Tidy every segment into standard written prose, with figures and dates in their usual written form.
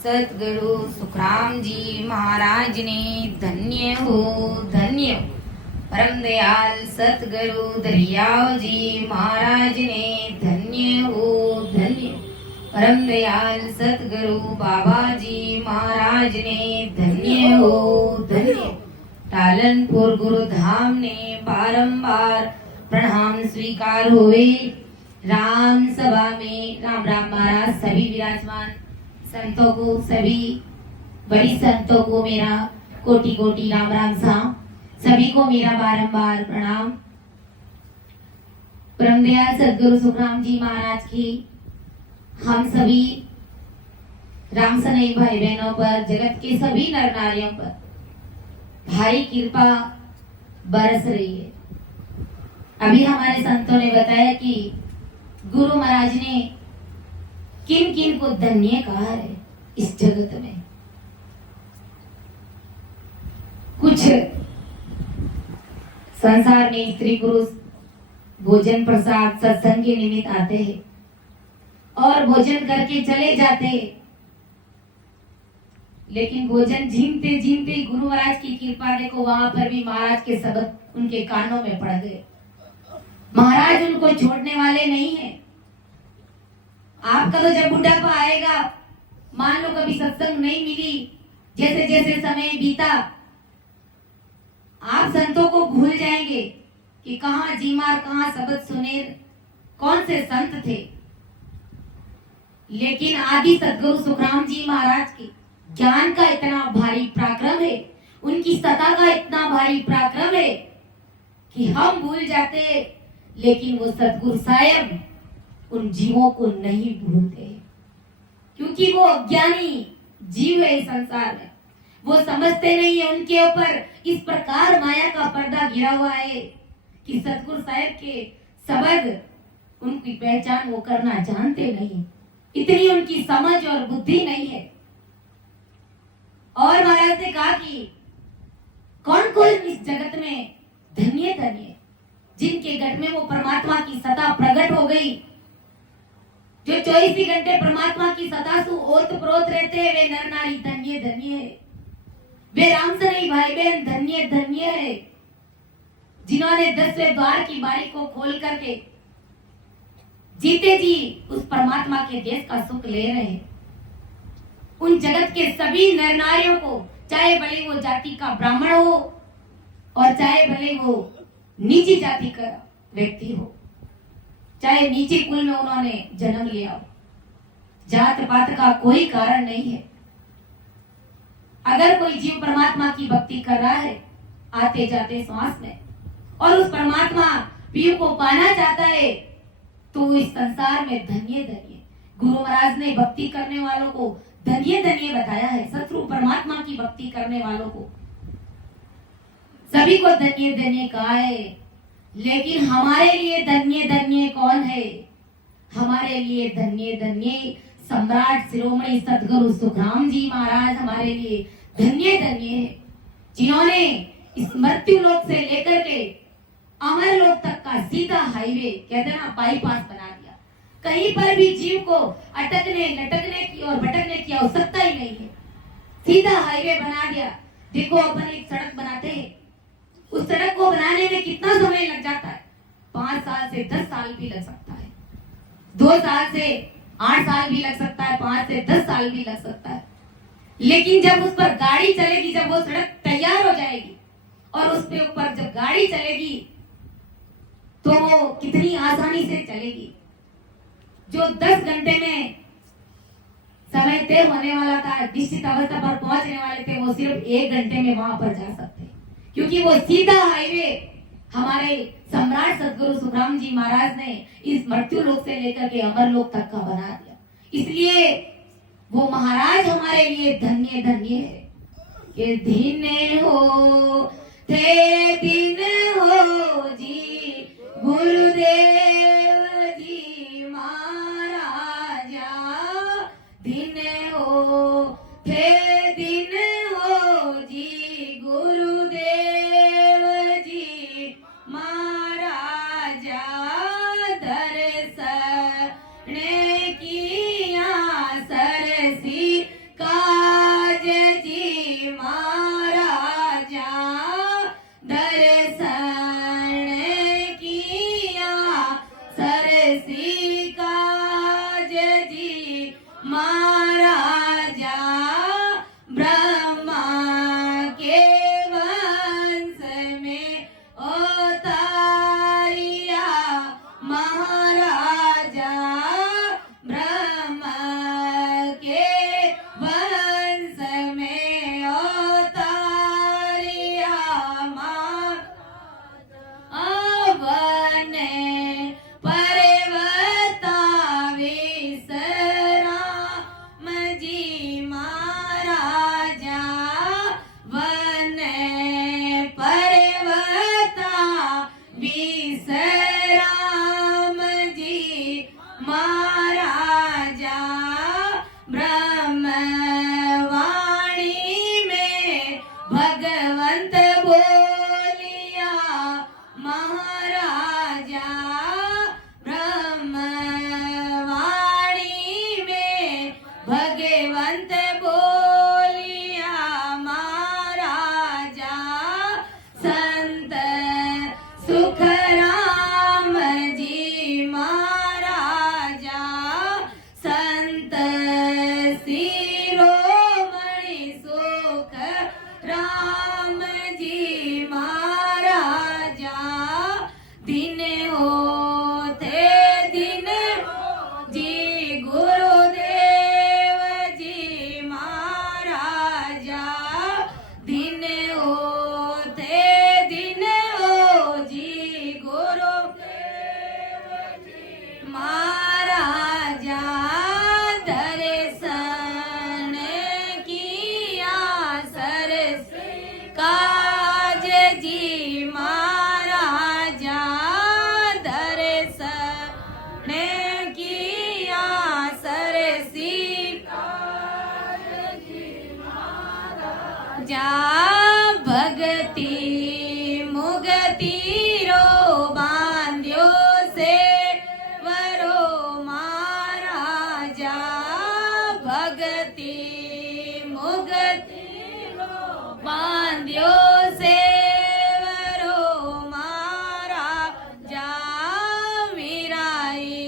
सतगुरु सुखराम जी महाराज ने धन्य हो धन्य। परम दयाल सतगुरु दरियाव जी महाराज ने धन्य हो धन्य। परम दयाल सतगुरु बाबा जी महाराज ने धन्य हो धन्य। टालनपुर गुरुधाम ने बारंबार प्रणाम स्वीकार हुए। राम सभा में राम राम महाराज सभी विराजमान संतों को, सभी बड़ी संतों को मेरा कोटि कोटि राम राम साहब, सभी को मेरा बारंबार प्रणाम। परमदयाल सदगुरु सुखराम जी महाराज की हम सभी राम सनई भाई बहनों पर, जगत के सभी नर नारियों पर भारी कृपा बरस रही है। अभी हमारे संतों ने बताया कि गुरु महाराज ने किन किन को धन्य कहा है इस जगत में। कुछ संसार में स्त्री पुरुष भोजन प्रसाद सत्संग के निमित्त आते हैं और भोजन करके चले जाते हैं, लेकिन भोजन झीमते झीमते गुरु महाराज की कृपा देखो, वहां पर भी महाराज के शब्द उनके कानों में पड़ गए। महाराज उनको छोड़ने वाले नहीं है। आपका तो जब बुढ़ापा आएगा, मान लो कभी सत्संग नहीं मिली, जैसे जैसे समय बीता आप संतों को भूल जाएंगे कि कहाँ जीमार, कहाँ शब्द सुनेर, कौन से संत थे। लेकिन आदि सदगुरु सुखराम जी महाराज की ज्ञान का इतना भारी पराक्रम है, उनकी सत्ता का इतना भारी पराक्रम है कि हम भूल जाते, लेकिन वो सदगुरु साहब उन जीवों को नहीं भूलते, क्योंकि वो अज्ञानी जीव है इस संसार में। वो समझते नहीं है, उनके ऊपर इस प्रकार माया का पर्दा गिरा हुआ है कि सदगुरु साहब के शब्द उनकी पहचान वो करना जानते नहीं, इतनी उनकी समझ और बुद्धि नहीं है। और महाराज ने कहा कि कौन कौन इस जगत में धन्य धन्य, जिनके गढ़ में वो परमात्मा की सत्ता प्रकट हो गई, जो 24 घंटे परमात्मा की सत्ता से ओत प्रोत रहते हैं, वे नर नारी धन्य धन्य है। वे राम सनई भाई बहन धन्य धन्य है, जिन्होंने 10वें द्वार की बारी को खोल करके जीते जी उस परमात्मा के देश का सुख ले रहे हैं। उन जगत के सभी नर नारियों को, चाहे भले वो जाति का ब्राह्मण हो और चाहे भले वो नीची जाति का व्यक्ति हो, चाहे नीचे कुल में उन्होंने जन्म लिया हो, जात पात का कोई कारण नहीं है। अगर कोई जीव परमात्मा की भक्ति कर रहा है आते जाते श्वास में, और उस परमात्मा पीर को पाना चाहता है, तो इस संसार में धन्य धन्य। गुरु महाराज ने भक्ति करने वालों को धन्य धन्य बताया है, शत्रु परमात्मा की भक्ति करने वालों को सभी को धन्य धन्य कहा है। लेकिन हमारे लिए धन्य धन्य कौन है? हमारे लिए धन्य धन्य सम्राट शिरोमणि सदगुरु सुखराम जी महाराज हमारे लिए धन्य धन्य है, जिन्होंने इस मृत्यु लोक से लेकर के अमर लोक तक का सीधा हाईवे, कहते ना बाईपास बना दिया। कहीं पर भी जीव को अटकने लटकने की और भटकने की आवश्यकता ही नहीं है, सीधा हाईवे बना दिया। देखो अपन एक सड़क बनाते हैं, उस सड़क को बनाने में कितना समय लग जाता है? 5 साल से 10 साल भी लग सकता है, 2 साल से 8 साल भी लग सकता है, 5 से 10 साल भी लग सकता है। लेकिन जब उस पर गाड़ी चलेगी, जब वो सड़क तैयार हो जाएगी और उस पे ऊपर जब गाड़ी चलेगी, तो वो कितनी आसानी से चलेगी। जो 10 घंटे में समय तय होने वाला था, निश्चित अवस्था पर पहुंचने वाले थे, वो सिर्फ 1 घंटे में वहां पर जा सकते, क्योंकि वो सीधा हाईवे हमारे सम्राट सदगुरु सुखराम जी महाराज ने इस मृत्यु लोक से लेकर के अमर लोक तक का बना दिया। इसलिए वो महाराज हमारे लिए धन्य धन्य है कि दिन हो थे दिन हो जी गुरुदेव जी महाराजा, दिन हो थे दिन हो जी गुरुदेव जी महाराजा, दर्शन किया सरसी का महाराजा ब्रह्मा के वंश में अवतारिया महाराजा ब्रह्मा के वंश में अवतारिया अवने पर्वता विश्राम जी महाराजा वने पर्वता विश्राम जी महाराजा ब्रह्मवाणी में भगवंत बोलिया महाराजा ब्रह्मवाणी में भगवंत बोलिया महाराजा संत सुखराम जी महाराजा संत शिरोमणि सुख राम जी महाराजा दिन होते दिन जी गुरुदेव जी महाराजा दिन होते दिन हो जी गुरुदेव जी महाराजा दर्शन किया सरस काज जी महाराजा दर्शन किया सरसी काज जी महाराजा भगति मुगति रो बांध्यो से वरो महाराजा भगति मुगति रो बांध्यो से वरो महाराजा वीराई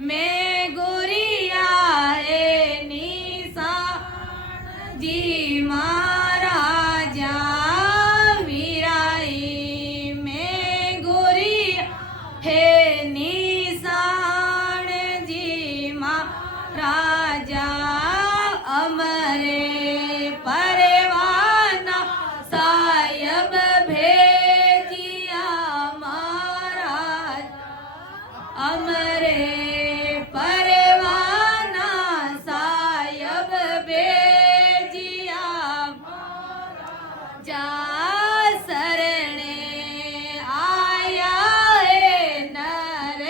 में गुरिया है निशान जी महाराजा वीराई में गुरिया है निशान जी महाराजा अमरे परवाना सायब भेजिया महाराज अमरे परवाना सायब भेजिया जा सरणे आया है नर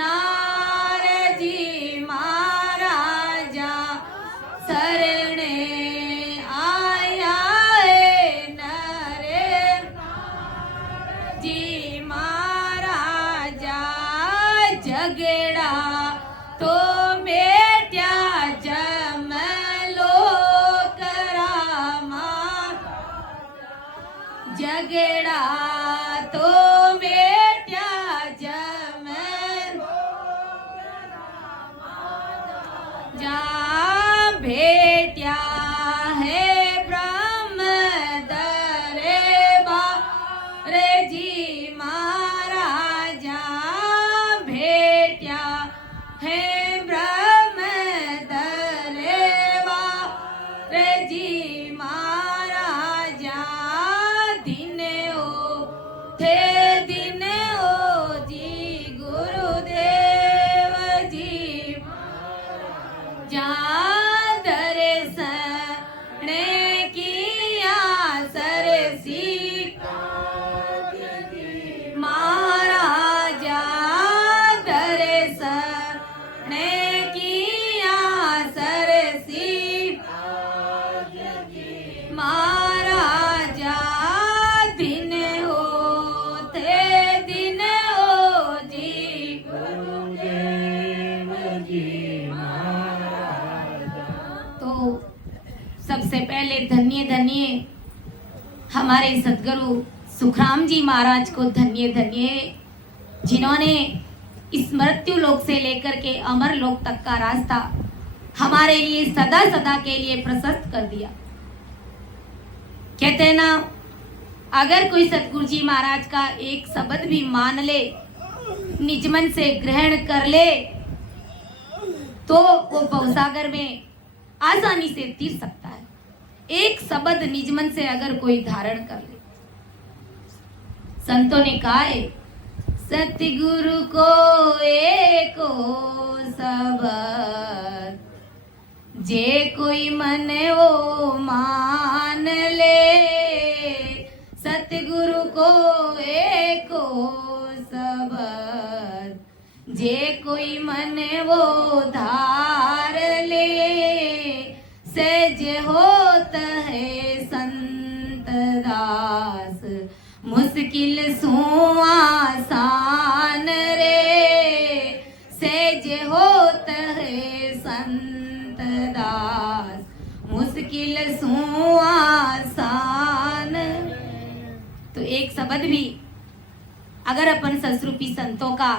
नार जी महाराजा सरणे आया है नर जी महाराजा झगड़ा तो मेट्या जमलो करामा झगड़ा तो मेट्या जमलो जा भेट्या है ब्रह्म दरबार जी महाराजा भेट्या है ब्रह्म दरबार जी महाराजा दिन हो थे दिन हो जी गुरुदेव जी जा दर्शन किया सरसी महाराजा दर्शन किया सरसी महाराजा दिन होते दिन हो जी गुरुदेव जी महाराजा। तो सबसे पहले धन्य धन्य हमारे सदगुरु सुखराम जी महाराज को धन्य धन्य, जिन्होंने इस मृत्यु लोक से लेकर के अमर लोक तक का रास्ता हमारे लिए सदा सदा के लिए प्रशस्त कर दिया। कहते हैं ना, अगर कोई सतगुरु जी महाराज का एक शब्द भी मान ले, निज मन से ग्रहण कर ले, तो वो भवसागर में आसानी से तीर सकता है। एक शब्द निज मन से अगर कोई धारण कर ले। संतों ने कहा है, सतगुरु को एको शब्द जे कोई मन वो मान ले, सतगुरु को एको शब्द जे कोई मन वो धार ले, सहज होत है संत दास मुश्किल सु आसान रे, सहज होत है संत दास मुश्किल सु आसान। तो एक शब्द भी अगर अपन ससरूपी संतों का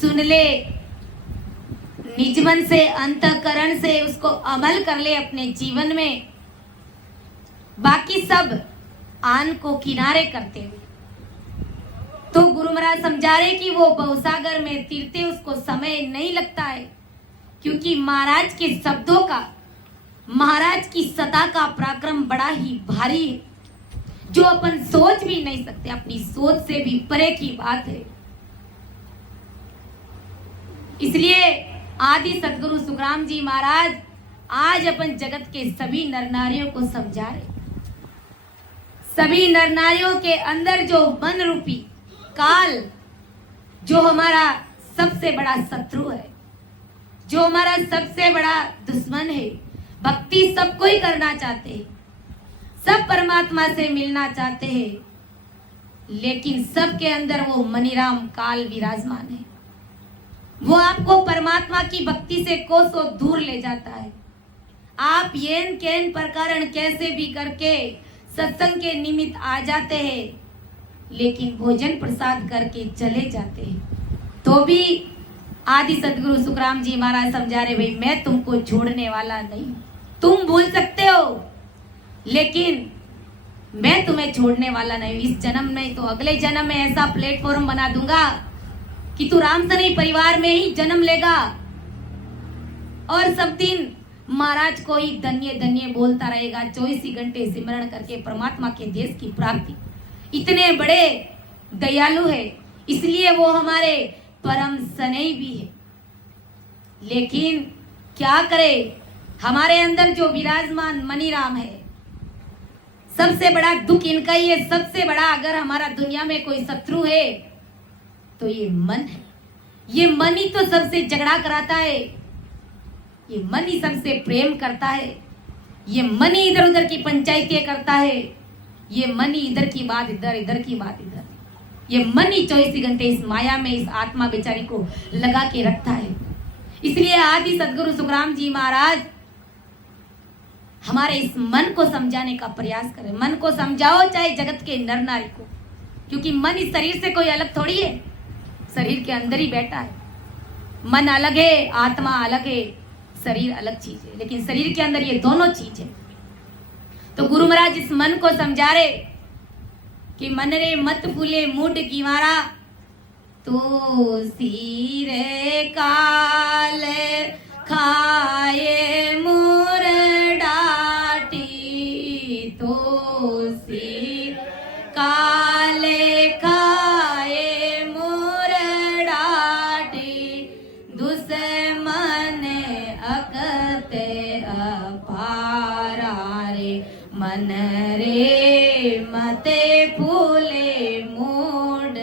सुन ले, निज मन से अंतःकरण से उसको अमल कर ले अपने जीवन में, बाकी सब आन को किनारे करते हुए, तो गुरु महाराज समझा रहे कि वो भवसागर में तीरते उसको समय नहीं लगता है, क्योंकि महाराज के शब्दों का, महाराज की सता का पराक्रम बड़ा ही भारी है, जो अपन सोच भी नहीं सकते, अपनी सोच से भी परे की बात है। इसलिए आदि सदगुरु सुखराम जी महाराज आज अपन जगत के सभी नर नारियों को समझा रहे। सभी नर नारियों के अंदर जो मन रूपी काल, जो हमारा सबसे बड़ा शत्रु है, जो हमारा सबसे बड़ा दुश्मन है, भक्ति सबको ही करना चाहते हैं, सब परमात्मा से मिलना चाहते हैं, लेकिन सबके अंदर वो मनीराम काल विराजमान है। वो आपको परमात्मा की भक्ति से कोसों दूर ले जाता है। आप येन केन प्रकरण कैसे भी करके सत्संग के निमित्त आ जाते हैं, लेकिन भोजन प्रसाद करके चले जाते हैं, तो भी आदि सदगुरु सुखराम जी महाराज समझा रहे, भाई मैं तुमको छोड़ने वाला नहीं। तुम भूल सकते हो, लेकिन मैं तुम्हें छोड़ने वाला नहीं। इस जन्म में तो अगले जन्म में ऐसा प्लेटफॉर्म बना दूंगा कि तू राम सनई परिवार में ही जन्म लेगा, और सब दिन महाराज को ही धन्य धन्य बोलता रहेगा, 24 ही घंटे सिमरण करके परमात्मा के देश की प्राप्ति। इतने बड़े दयालु है, इसलिए वो हमारे परम सनई भी है। लेकिन क्या करे, हमारे अंदर जो विराजमान मनीराम है, सबसे बड़ा दुख इनका ही है। सबसे बड़ा अगर हमारा दुनिया में कोई शत्रु है तो ये मन है। ये मन ही तो सबसे झगड़ा कराता है, ये मन ही सबसे प्रेम करता है, ये मन ही इधर उधर की पंचायतें करता है, ये मन ही इधर की बात इधर, इधर की बात इधर। ये मन ही 24 घंटे इस माया में इस आत्मा बेचारी को लगा के रखता है। इसलिए आदि सदगुरु सुखराम जी महाराज हमारे इस मन को समझाने का प्रयास करें। मन को समझाओ, चाहे जगत के नर नारी को, क्योंकि मन इस शरीर से कोई अलग थोड़ी है, शरीर के अंदर ही बैठा है। मन अलग है, आत्मा अलग है, शरीर अलग चीज है, लेकिन शरीर के अंदर ये दोनों चीज है। तो गुरु महाराज इस मन को समझा रहे कि मन रे मत फूले मूड कीवारा, तो सिर काल खाए मुर डाटी, तो सिर काले खाए मुर डाटी, दुश्मन अकते अपारा रे, मन रे मते फूले मूड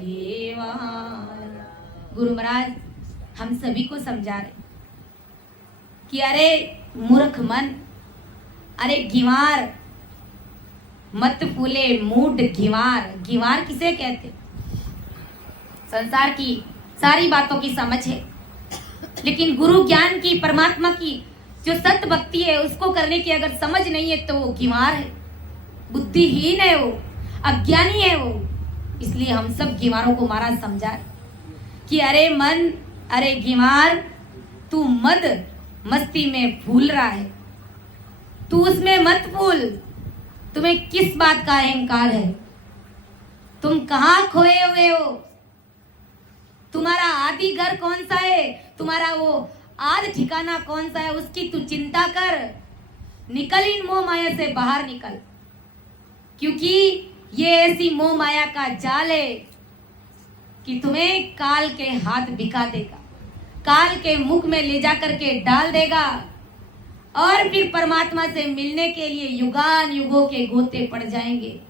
गीवान। गुरु महाराज हम सभी को समझा रहे कि अरे मूर्ख मन, अरे गिवार मत फूले मूड गिवार। गिवार किसे कहते? संसार की सारी बातों की समझ है, लेकिन गुरु ज्ञान की, परमात्मा की जो सत्य भक्ति है उसको करने की अगर समझ नहीं है तो वो गिवार है, बुद्धिहीन है, वो अज्ञानी है वो। इसलिए हम सब गिवारों को महाराज समझाए कि अरे मन, अरे गिवार, तू मद मस्ती में फूल रहा है, तू उसमें मत फूल। तुम्हें किस बात का अहंकार है? तुम कहाँ खोए हुए हो? तुम्हारा आदि घर कौन सा है? तुम्हारा वो आद ठिकाना कौन सा है? उसकी तू चिंता कर। निकल इन मोह माया से बाहर निकल, क्योंकि ये ऐसी मोह माया का जाल है कि तुम्हें काल के हाथ बिका देगा, काल के मुख में ले जा करके डाल देगा, और फिर परमात्मा से मिलने के लिए युगान युगों के गोते पड़ जाएंगे।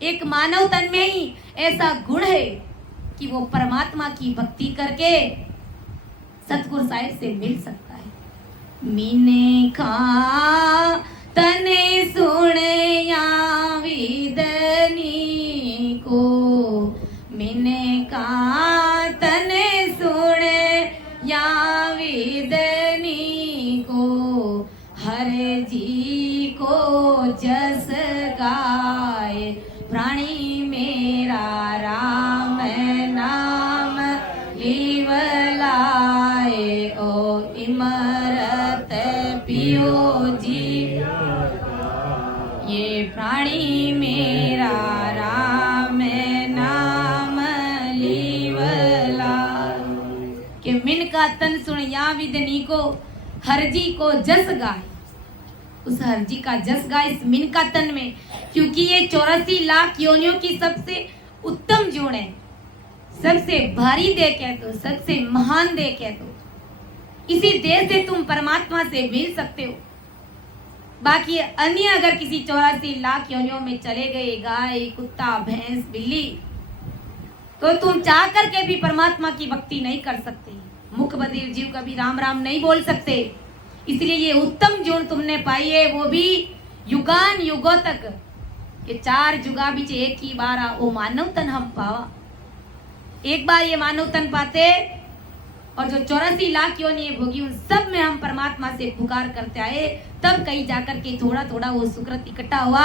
एक मानव तन में ही ऐसा गुण है कि वो परमात्मा की भक्ति करके सतगुरु साहिब से मिल सकता है। मीने खा तने सुने या विदनी को, मीने का तने सुने या विदनी को, हर जी को जस गाए, प्राणी मेरा राम नाम लीवलाए, ओ इमरत पियो जी, ये प्राणी मेरा राम नाम लीवलाए। कि मिन का तन सुन या विदनी को, हरजी को जस गाए, उस हरजी का जस गाए इस मिन का तन में, क्योंकि ये 84 लाख योनियों की सबसे उत्तम जोड़ है, सबसे भारी देह कह दो, सबसे महान देह कह दो। इसी देह से तुम परमात्मा से मिल सकते हो। बाकी अन्य अगर किसी 84 लाख योनियों में चले गए, गाय, कुत्ता, भैंस, बिल्ली, तो तुम चाह करके भी परमात्मा की भक्ति नहीं कर सकते। मुख बधिर जीव कभी राम राम नहीं बोल सकते। इसलिए ये उत्तम जोन तुमने पाई है, वो भी युगान युगों तक, के 4 जुगा बीच एक ही बार ओ मानव तन हम पावा। एक बार ये मानव तन पाते और जो 84 लाख योनि भोगी उन सब में हम परमात्मा से पुकार करते आए, तब कहीं जाकर के थोड़ा थोड़ा वो सुकृत इकट्ठा हुआ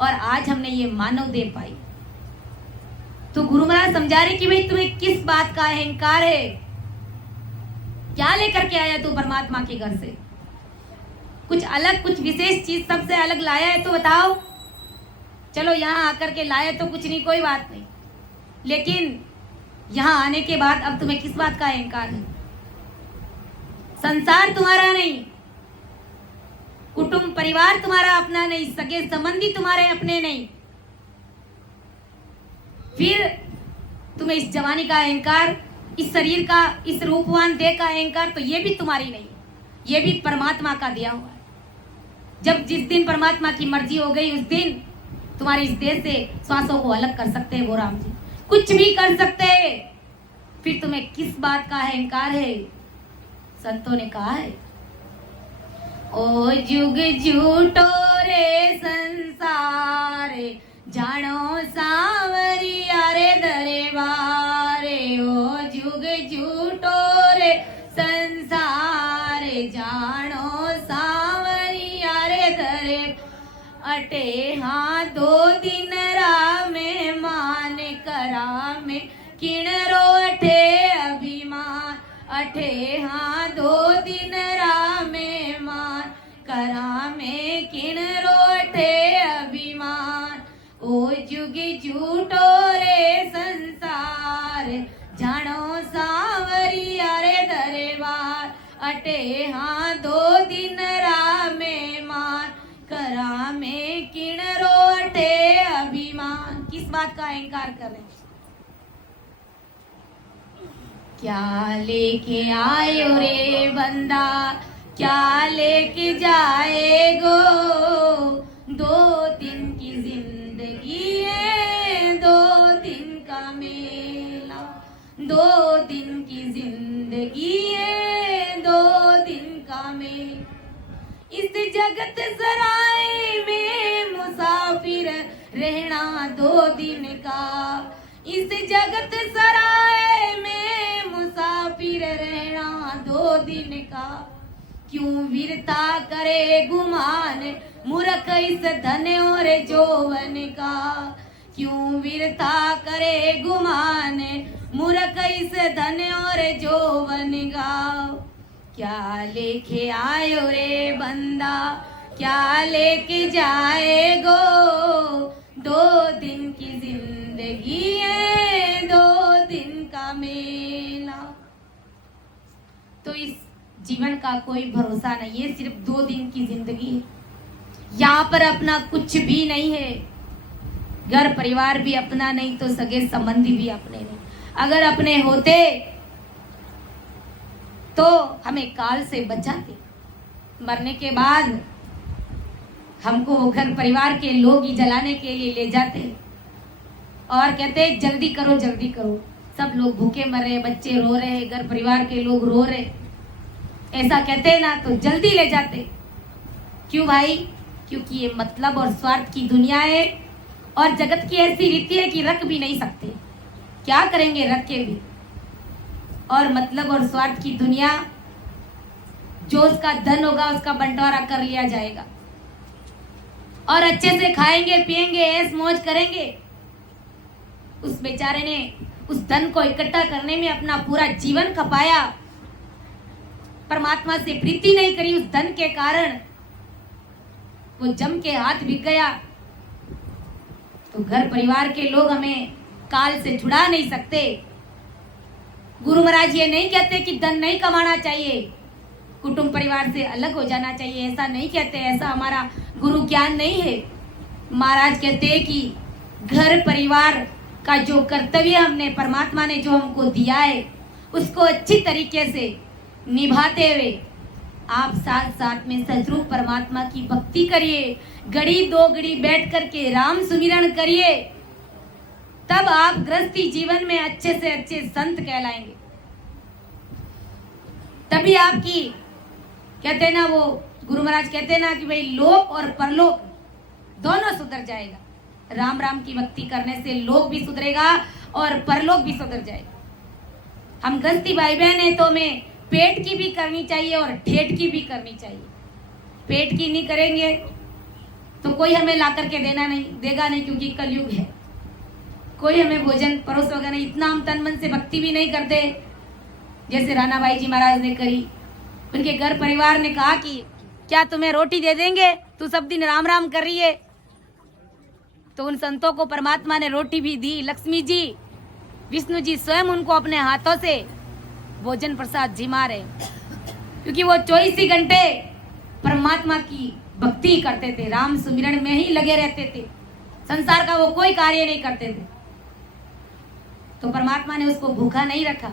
और आज हमने ये मानव देह पाई। तो गुरु महाराज समझा रहे कि भाई तुम्हें किस बात का अहंकार है? क्या लेकर के आया तू परमात्मा के घर से? कुछ अलग, कुछ विशेष चीज सबसे अलग लाया है तो बताओ। चलो यहाँ आकर के लाए तो कुछ नहीं, कोई बात नहीं, लेकिन यहाँ आने के बाद अब तुम्हें किस बात का अहंकार है? संसार तुम्हारा नहीं, कुटुंब परिवार तुम्हारा अपना नहीं, सगे संबंधी तुम्हारे अपने नहीं, फिर तुम्हें इस जवानी का अहंकार, इस शरीर का, इस रूपवान देह का अहंकार, तो ये भी तुम्हारी नहीं, ये भी परमात्मा का दिया हुआ है। जब जिस दिन परमात्मा की मर्जी हो गई उस दिन तुम्हारे इस देह से श्वासों को अलग कर सकते हैं वो राम जी, कुछ भी कर सकते हैं। फिर तुम्हें किस बात का अहंकार है? संतों ने कहा है, ओ जुग झूठो रे संसार, जानो सांवरिया रे दरबारे, ओ जुग झूठो रे संसार, जानो सांवरिया रे दरे, अटे हाँ 2 दिन रामे मान करा में किणरो अठे अभिमान, अठे हाँ 2 दिन रामे मान करा में किणरो अठे अभिमान, ओ जुग झूठो रे संसार, जानो सांवरिया रे दरबार, अटे हाँ 2 दिन रामे मान करा में किणरो अठे अभिमान। किस बात का अहंकार कर रहे हैं? क्या लेके आयो रे बंदा, क्या लेके जाएगो, 2 दिन की जिंदगी है, 2 दिन का मेला, 2 दिन की जिंदगी है, 2 दिन का मेला, इस जगत सराय में मुसाफिर रहना 2 दिन का, इस जगत सराय में मुसाफिर रहना 2 दिन का, क्यों वीरता करे गुमान मूर्ख इस धन और जौवन का, क्यों वीरता करे गुमान मूर्ख इस धन और जौवन का, क्या लेके आयो रे बंदा, क्या लेके जाएगो, 2 दिन की जिंदगी है, 2 दिन का मेला। तो इस जीवन का कोई भरोसा नहीं है, सिर्फ 2 दिन की जिंदगी है। यहाँ पर अपना कुछ भी नहीं है, घर परिवार भी अपना नहीं तो सगे संबंधी भी अपने नहीं। अगर अपने होते तो हमें काल से बचाते, मरने के बाद हमको वो घर परिवार के लोग ही जलाने के लिए ले जाते और कहते जल्दी करो जल्दी करो। सब लोग भूखे मर रहे, बच्चे रो रहे, घर परिवार के लोग रो रहे, ऐसा कहते ना तो जल्दी ले जाते। क्यों भाई? क्योंकि ये मतलब और स्वार्थ की दुनिया है और जगत की ऐसी रीति है कि रख भी नहीं सकते, क्या करेंगे रख के भी। और मतलब और स्वार्थ की दुनिया, जो उसका धन होगा उसका बंटवारा कर लिया जाएगा और अच्छे से खाएंगे पिएंगे ऐश मौज करेंगे। उस बेचारे ने उस धन को इकट्ठा करने में अपना पूरा जीवन खपाया, परमात्मा से प्रीति नहीं करी, उस धन के कारण वो जम के हाथ बिक गया। तो घर परिवार के लोग हमें काल से छुड़ा नहीं सकते। गुरु महाराज ये नहीं कहते कि धन नहीं कमाना चाहिए, कुटुंब परिवार से अलग हो जाना चाहिए, ऐसा नहीं कहते, ऐसा हमारा गुरु ज्ञान नहीं है। महाराज कहते हैं कि घर परिवार का जो कर्तव्य हमने परमात्मा ने जो हमको दिया है उसको अच्छी तरीके से निभाते हुए आप साथ साथ में सदरूप परमात्मा की भक्ति करिए, घड़ी 2 घड़ी बैठ करके राम सुमिरन करिए, तब आप गृहस्थी जीवन में अच्छे से अच्छे संत कहलाएंगे। तभी आपकी कहते ना वो गुरु महाराज कहते ना कि भाई लोक और परलोक दोनों सुधर जाएगा। राम राम की भक्ति करने से लोक भी सुधरेगा और परलोक भी सुधर जाएगा। हम गृहस्थी भाई बहन है तो हमें पेट की भी करनी चाहिए और ठेठ की भी करनी चाहिए। पेट की नहीं करेंगे तो कोई हमें ला करके देगा नहीं, क्योंकि कलयुग है, कोई हमें भोजन परोसेगा नहीं। इतना हम तन मन से भक्ति भी नहीं करते जैसे राणा भाई जी महाराज ने करी। उनके घर परिवार ने कहा कि क्या तुम्हें रोटी दे देंगे, तू सब दिन राम राम कर रही है। तो उन संतों को परमात्मा ने रोटी भी दी। लक्ष्मी जी विष्णु जी स्वयं उनको अपने हाथों से भोजन प्रसाद जिमा रहे, क्योंकि वो 24 घंटे परमात्मा की भक्ति करते थे, राम सुमिरन में ही लगे रहते थे, संसार का वो कोई कार्य नहीं करते थे। तो परमात्मा ने उसको भूखा नहीं रखा।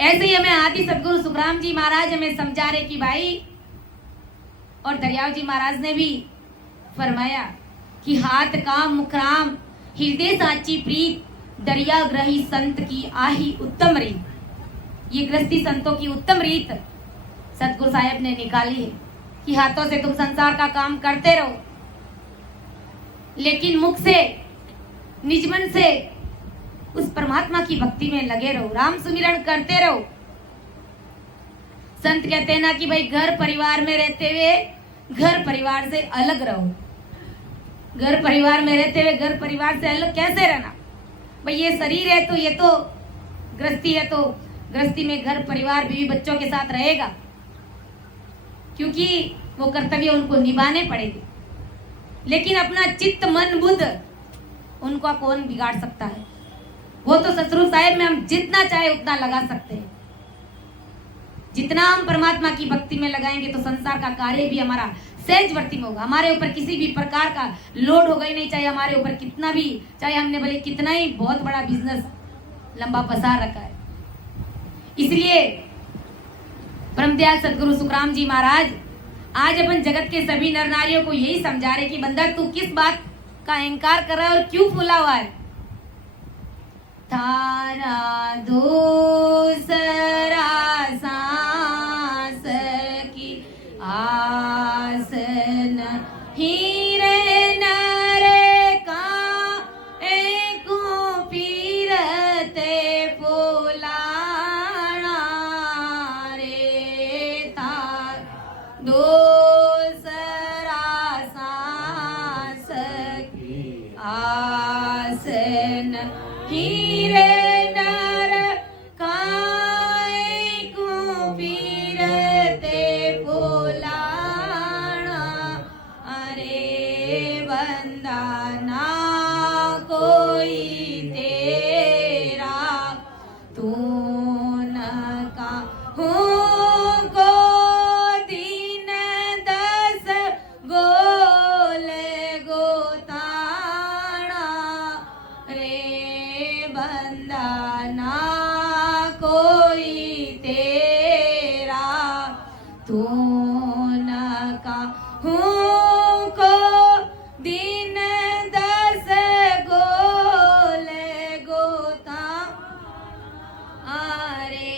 ऐसे ही हमें आदि सदगुरु सुखराम जी महाराज हमें समझा रहे कि भाई, और दरियाव जी महाराज ने भी फरमाया कि हाथ काम मुखराम हृदय साची प्रीत, दरिया ग्रही संत की आही उत्तम रीत। ये गृहस्थी संतों की उत्तम रीत सतगुरु साहब ने निकाली है कि हाथों से तुम संसार का काम करते रहो, लेकिन मुख से निज मन से उस परमात्मा की भक्ति में लगे रहो, राम सुमिरन करते रहो। संत कहते हैं ना कि भाई घर परिवार में रहते हुए घर परिवार से अलग रहो। घर परिवार में रहते हुए घर परिवार से अलग कैसे रहना? भाई ये शरीर है तो ये तो गृहस्थी है, तो गृहस्थी में घर परिवार बीवी बच्चों के साथ रहेगा, क्योंकि वो कर्तव्य उनको निभाने पड़ेंगे। लेकिन अपना चित्त मन बुद्ध उनका कौन बिगाड़ सकता है? वो तो सतगुरु साहिब में हम जितना चाहे उतना लगा सकते हैं। जितना हम परमात्मा की भक्ति में लगाएंगे तो संसार का कार्य भी हमारा सहजवर्ती में होगा। हमारे ऊपर किसी भी प्रकार का लोड होगा ही नहीं, चाहे हमारे ऊपर कितना भी, चाहे हमने भले कितना ही बहुत बड़ा बिजनेस लंबा पसार रखा है। इसलिए परमदयाल सदगुरु सुखराम जी महाराज आज अपन जगत के सभी नर नारियों को यही समझा रहे कि बंदा तू किस बात का अहंकार कर रहा है और क्यों फूला हुआ है? तारा दूसरा सांस की आस नहीं रे नर का एको पीरते फूलाना रे। तार दूसरा सांस की आस नहीं रे नर का एको तो न कहूँ को दिन 10 गोले गोता अरे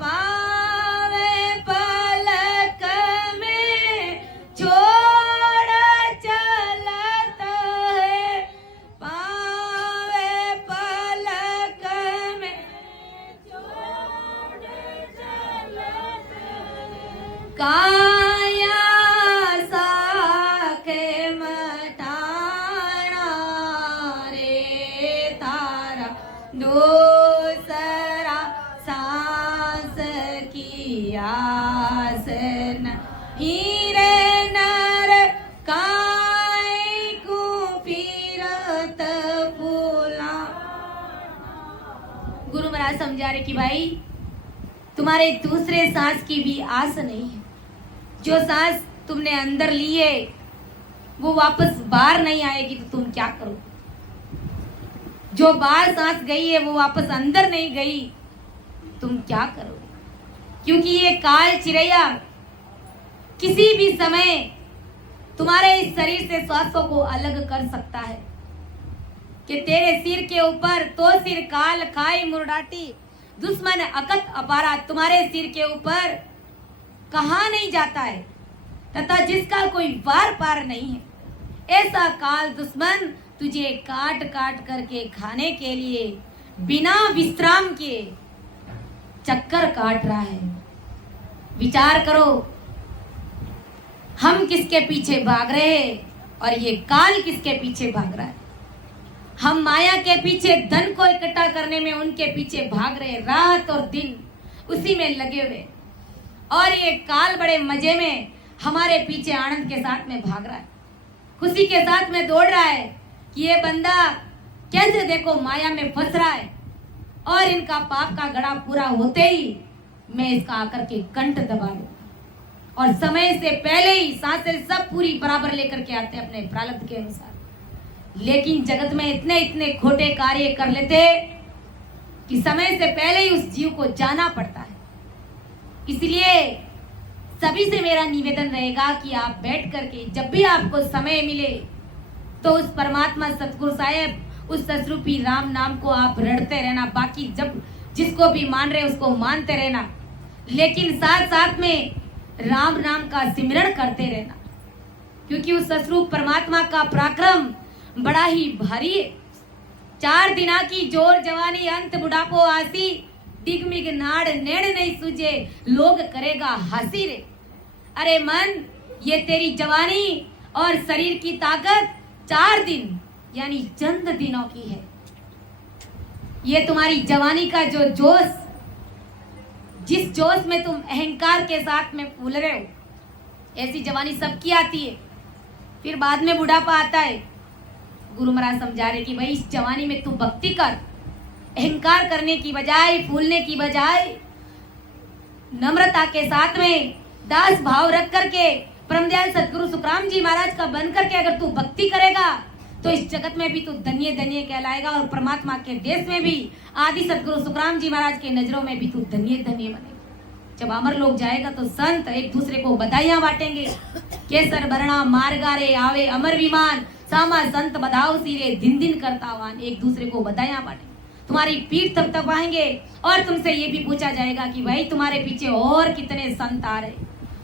पावे पलक में छोड़ चलत है पावे पलक में छोड़ चलत है काया साखे मटाना रे तारा दूसरा सांस की आस नहीं रे नर काय को फिरत फूला। गुरु महाराज समझा रहे कि भाई तुम्हारे दूसरे सांस की भी आस नहीं है। जो सांस तुमने अंदर ली है वो वापस बाहर नहीं आएगी तो तुम क्या करो। जो बाहर सांस गई है वो वापस अंदर नहीं गई तुम क्या करो। क्योंकि ये काल चिरैया किसी भी समय तुम्हारे इस शरीर से श्वासों को अलग कर सकता है कि तेरे सिर के ऊपर तो सिर काल खाई मुरडाटी दुश्मन अकत अपारा तुम्हारे सिर के ऊपर कहा नहीं जाता है तथा जिसका कोई वार पार नहीं है। ऐसा काल दुश्मन तुझे काट काट करके खाने के लिए बिना विश्राम के चक्कर काट रहा है। विचार करो हम किसके पीछे भाग रहे हैं और ये काल किसके पीछे भाग रहा है। हम माया के पीछे धन को इकट्ठा करने में उनके पीछे भाग रहे रात और दिन उसी में लगे हुए और ये काल बड़े मजे में हमारे पीछे आनंद के साथ में भाग रहा है खुशी के साथ में दौड़ रहा है कि ये बंदा कैसे देखो माया में फंस रहा है और इनका पाप का गड़ा पूरा होते ही मैं इसका आकर के कंठ दबा लूं और समय से पहले ही सांसें सब पूरी बराबर लेकर के आते हैं अपने प्रारब्ध के अनुसार। लेकिन जगत में इतने इतने खोटे कार्य कर लेते कि समय से पहले ही उस जीव को जाना पड़ता है। इसलिए सभी से मेरा निवेदन रहेगा कि आप बैठ करके जब भी आपको समय मिले तो उस परमात्मा सतगुरु साहेब उस सतरूपी राम नाम को आप रटते रहना। बाकी जब जिसको भी मान रहे उसको मानते रहना लेकिन साथ साथ में राम नाम का सिमरण करते रहना क्योंकि उस सतरूप परमात्मा का पराक्रम बड़ा ही भारी है। 4 दिना की जोर जवानी अंत बुढ़ापो आसी डिगमिग नाड़ नेड़ नहीं सूझे लोग करेगा हंसी रे। अरे मन ये तेरी जवानी और शरीर की ताकत 4 दिन यानी चंद दिनों की है। ये तुम्हारी जवानी का जो जोश जिस जोश में तुम अहंकार के साथ में फूल रहे हो ऐसी जवानी सबकी आती है फिर बाद में बुढ़ापा आता है। गुरु महाराज समझा रहे कि भाई इस जवानी में तू भक्ति कर अहंकार करने की बजाय फूलने की बजाय नम्रता के साथ में दास भाव रख करके परमदयाल सतगुरु सुखराम जी महाराज का बन करके अगर तू भक्ति करेगा तो इस जगत में भी तू धन्य धन्य कहलाएगा और परमात्मा के देश में भी आदि सतगुरु सुखराम जी महाराज के नजरों में भी तू धन्य धन्य बनेगा। जब अमर लोग जाएगा तो संत एक दूसरे को बधाइयां बांटेंगे केसर भरणा मार्गारे आवे अमर विमान सामा संत बधाओ सिरे दिन दिन करतावान एक दूसरे को बधाइयां बांटेंगे। तुम्हारी पीठ थपथपाएंगे और तुमसे ये भी पूछा जाएगा कि भाई तुम्हारे पीछे और कितने संत आ रहे।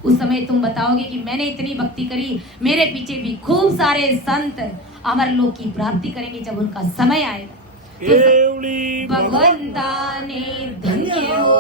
उस समय तुम बताओगे कि मैंने इतनी भक्ति करी मेरे पीछे भी खूब सारे संत अमर लोक की प्राप्ति करेंगे जब उनका समय आएगा। तो भगवंता ने धन्य हो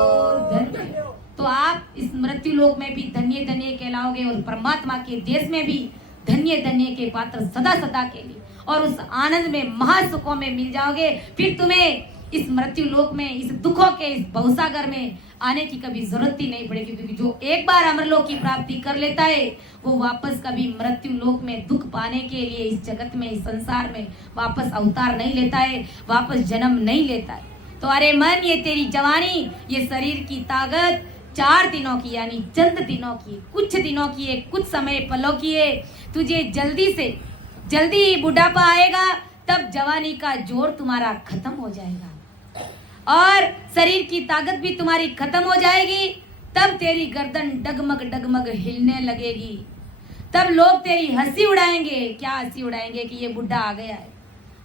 धन्य तो आप इस मृत्यु लोक में भी धन्य धन्य कहलाओगे और परमात्मा के देश में भी धन्य धन्य के पात्र सदा सदा के लिए और उस आनंद में महासुखों में मिल जाओगे। फिर तुम्हें इस मृत्यु लोक में इस दुखों के इस भवसागर में आने की कभी जरूरत ही नहीं पड़ेगी क्योंकि जो एक बार अमरलोक की प्राप्ति कर लेता है वो वापस कभी मृत्यु लोक में दुख पाने के लिए इस जगत में इस संसार में वापस अवतार नहीं लेता है वापस जन्म नहीं लेता है। तो अरे मन ये तेरी जवानी ये शरीर की ताकत 4 दिनों की यानी चंद दिनों की कुछ दिनों की है कुछ समय पलों की है। तुझे जल्दी से जल्दी ही बुढ़ापा आएगा तब जवानी का जोर तुम्हारा खत्म हो जाएगा और शरीर की ताकत भी तुम्हारी खत्म हो जाएगी तब तेरी गर्दन डगमग डगमग हिलने लगेगी। तब लोग तेरी हंसी उड़ाएंगे। क्या हंसी उड़ाएंगे कि ये बुढ़ा आ गया है,